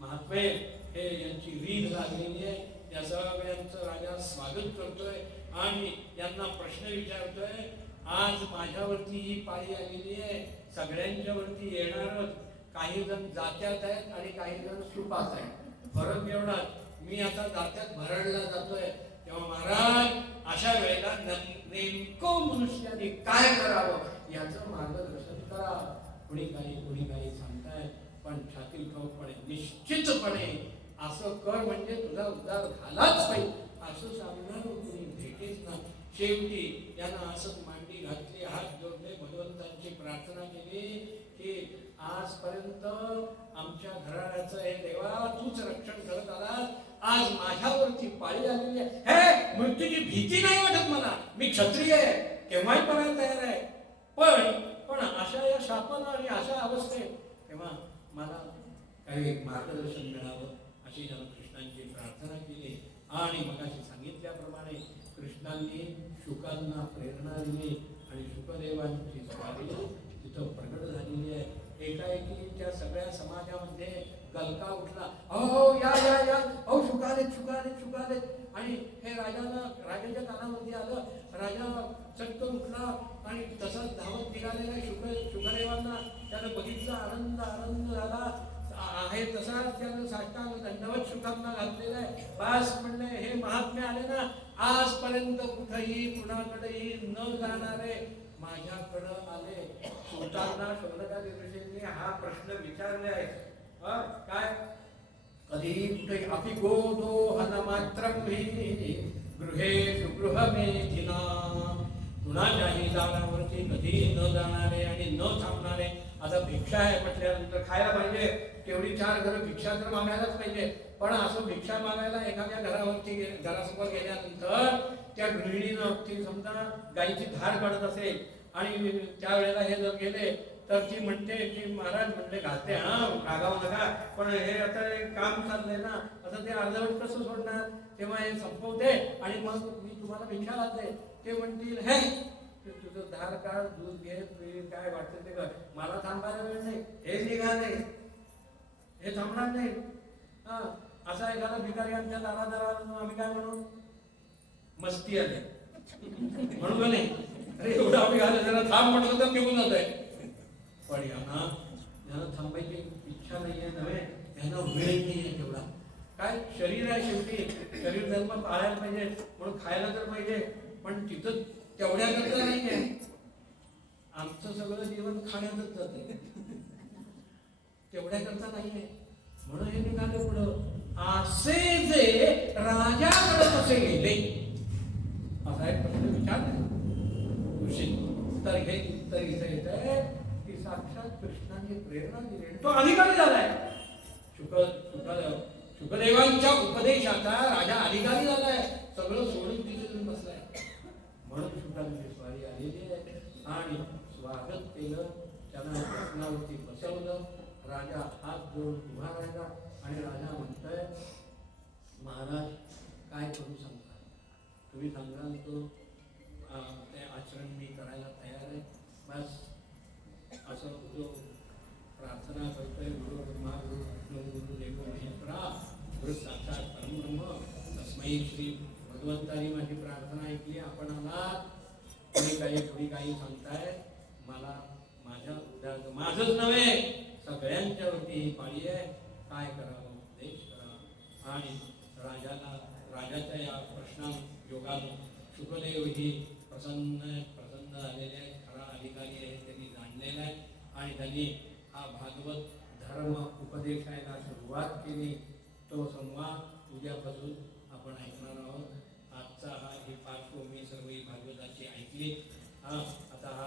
महात्मे हे यांची रीत लागलेली आहे. या सगळ्यांचं राजा स्वागत करतोय आणि यांना प्रश्न विचारतोय. आज माझ्यावरती ही पाळी आलेली आहे. सगळ्यांच्यावरती येणारच. काही जण जात्यात आहेत आणि काही जण सुपात आहेत. फरक एवढाच, मी आता जात्यात भरडला जातोय. तेव्हा महाराज अशा वेळेला नेमकं मनुष्याने काय करावं याचं मार्गदर्शन करा. कोणी काही सांगतायत, पण छातील ठोकपणे निश्चितपणे असं कर म्हणजे तुझा उद्धार झालाच पाहिजे असं सांगणार कोणी भेटेच ना. शेवटी यांना असं मांडी घातली, हात जोडले, भगवंतांची प्रार्थना केली की आजपर्यंत आमच्या घराण्याचं हे देवा तूच रक्षण करत आलास. आज माझ्यावरती पाळी आलेली आहे. हे मृत्यूची भीती नाही वाटत मला. मी क्षत्रिय आहे, केव्हाही पडायला तयार आहे. पण अशा या शापाला आणि अशा अवस्थेत तेव्हा मला काही मार्गदर्शन मिळावं अशी जण कृष्णांची प्रार्थना केली. आणि मगाशी सांगितल्याप्रमाणे कृष्णांनी शुकांना प्रेरणा दिली आणि शुकदेवांची स्वारी तिथं प्रकट झालेली आहे. एकाएकी त्या सगळ्या समाजामध्ये गलका उठला. अहो या या या, अहो शुकालेत. आणि हे राजाच्या कानामध्ये आलं. राजा चटकन उठला आणि तसंच धावत निघालेला शुकदेवांना त्यानं बघितलं. आनंद झाला. आहे तसाच त्यानं साष्टांग दंडवत शुकांना घातलेला आहे. बस म्हणले, हे महात्मे आले ना, आजपर्यंत कुठेही कुणाकडेही न जाणारे माझ्याकडं आले. सुलताना शौनकादी ऋषींनी हा प्रश्न विचारले आहे. काय कधी कुठे अपि गोदो हनमात्रं हि गृहेषु गृहमेधिना. कुणाच्याही दारावरती कधी न जाणारे आणि न थांबणारे. आता भिक्षा आहे म्हटल्यानंतर खायला पाहिजे, तेवढी 4 घरं भिक्षा तर मागायलाच पाहिजे. पण असं भिक्षा मागायला एखाद्या घरासमोर गेल्यानंतर त्या गृहिणीनं ती समजा गाईची धार काढत असेल आणि त्यावेळेला हे जर गेले तर ती म्हणते की महाराज म्हणले घालते, रागावू नका, पण हे आता काम चाललंय ना, आता ते अर्धवट कसं सोडणार. तेव्हा हे संपवते आणि मग मी तुम्हाला भिक्षा घालते. ते म्हणतील, हे तुझं धार काढ, दूध घे, काय वाटतं ते कर, मला थांबायला वेळ नाही, हे निघाले, हे थांबणार नाही. असा एखादा भिकारी आमच्या दारादाराला आम्ही काय म्हणू, मस्ती आली म्हणू का नाही. अरे एवढं आम्ही घालं, जरा थांब म्हटलं तर निघून जात आहे. पण यांना थांबायची इच्छा नाहीये नव्हे, यांना वेळ नाहीये तेवढा. काय शरीर आहे, शेवटी शरीर धर्म पाळायला पाहिजे म्हणून खायला तर पाहिजे, पण तिथं तेवढ्या करता नाहीये. आमचं सगळं जीवन खाण्यातच जाते, तेवढ्या करता नाहीये. म्हणून हे निघाले पुढं. असे जे राजाकडे कसे गेले असा एक प्रश्न विचारला ऋषी. तर हे उत्तर इथे येत आहे की साक्षात कृष्णाने प्रेरणा दिली, तो अधिकारी झालाय. शुकदेवांच्या उपदेशाचा राजा अधिकारी झालाय. सगळं सोडून तिथे बसलाय. म्हणून शुकांची स्वारी आलेली आहे आणि स्वागत केलं. त्यांना कृष्णावरती बसवलं. राजा हात जोडून उभा राहिला आणि राजा म्हणतोय, महाराज काय करू सांगता, तुम्ही सांगाल तो ते आचरण मी करायला तयार आहे. बस असं तो प्रार्थना करतोय. गुरु ब्रह्मा गुरु विष्णू गुरु देव महेश्वरा गुरु साक्षात परमब्रह्म तस्मै श्री. भगवंतानी माझी प्रार्थना ऐकली, आपण आलात. कोणी काही सांगताय, मला माझ्या उद्धार माझंच नव्हे सगळ्यांच्यावरती ही पाळी आहे. काय करावं उपदेश करा. आणि राजाच्या या प्रश्ना योगानं शुकदेवही प्रसन्न झालेले आहेत, खरा अधिकारी आहे, त्यांनी जाणलेला आहे आणि त्यांनी हा भागवत धर्म उपदेशायला सुरुवात केली. तो संवाद उद्यापासून आपण ऐकणार आहोत. आजचा हा ही पार्श्वभूमी सर्व ही भागवताची ऐकली. आता हा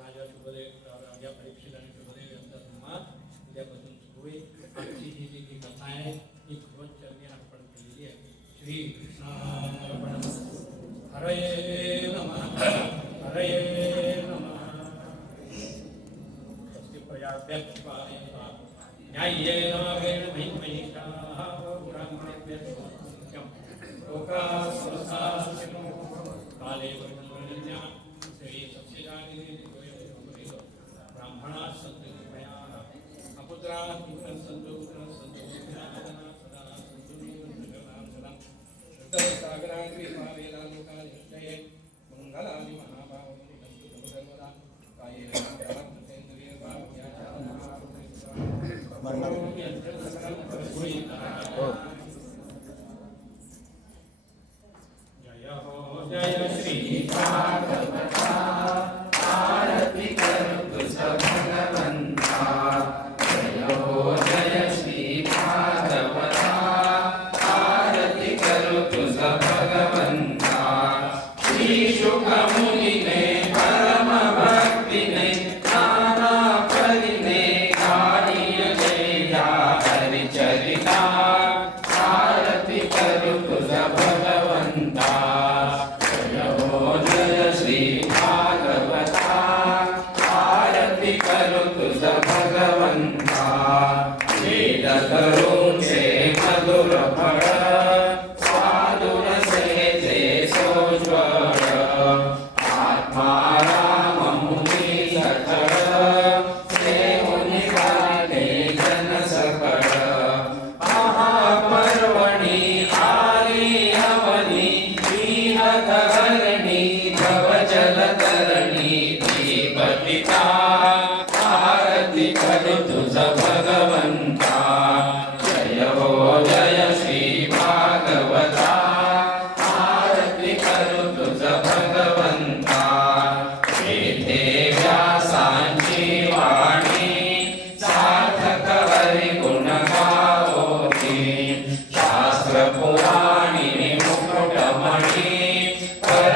राजा परीक्षित आणि शुभदेव यांचा संवाद उद्यापासून सुरू होईल. आजची ही जी कथा आहे ही भगवतचरणी अर्पण केलेली आहे. श्री कृष्णार्पणमस्तु. हरये नमः. हरये नमः. स्वस्ति प्रजाभ्यः न्याय्येन मार्गेण महिषाः ब्राह्मणेभ्यः सत्यं लोकाः समस्ताः सुखिनो काले वर्णवर्णन्याः श्री सस्यजातिः ब्राह्मणाः सन्तु निर्भयाः अपुत्राः पुत्रः सन्तु पुत्रः सन्तु पुत्राः सदा सन्तु निर्भयाः सदा श्रद्धसागराग्रे भावेला लोकाः निश्चये मङ्गलानि महाभावो सन्तु सर्वदा कायेन जय हो जय श्री भागवता आरती करो तुझ भगवंता. जय हो जय श्री भागवता आरती करो तुझ भगवंता. श्री शुक मुनीने परम भक्तीने नाना परीने गाणी जया हरिचरिता. आरती करो तुझ भगवंता. जय हो जय श्री भागवता आरती करो तुझ भगवंता. वेद करूचे मधुर फळ साधुर सेजे सोज्वळ. आत्मा राम मुनी सखळ सेवुनि गाते जन सकळ. महापर्वणि आली अवनी दीनधरणी भव जलतरणी दीपतिता. आरती करो तुझ भगवंता. जय हो जय श्री भागवता आरती करो तुझ भगवंता. येथे व्यासांची वाणी सार्थक हरि गुण गावोती. शास्त्र पुराणी मुकुटमणी पर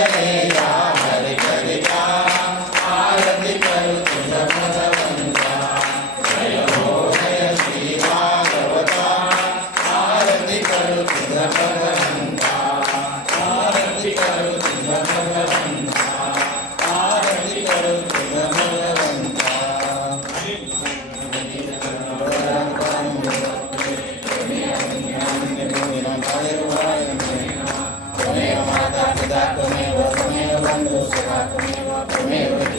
अंजनेया हरिचरिता आरती करू तुझ भगवंता जय हो जय श्री भागवता आरती करू तुझ भगवंता आरती करू तुझ भगवंता आरती करू तुझ भगवंता त्वमेव माता पिता त्वमेव बन्धुः सखा त्वमेव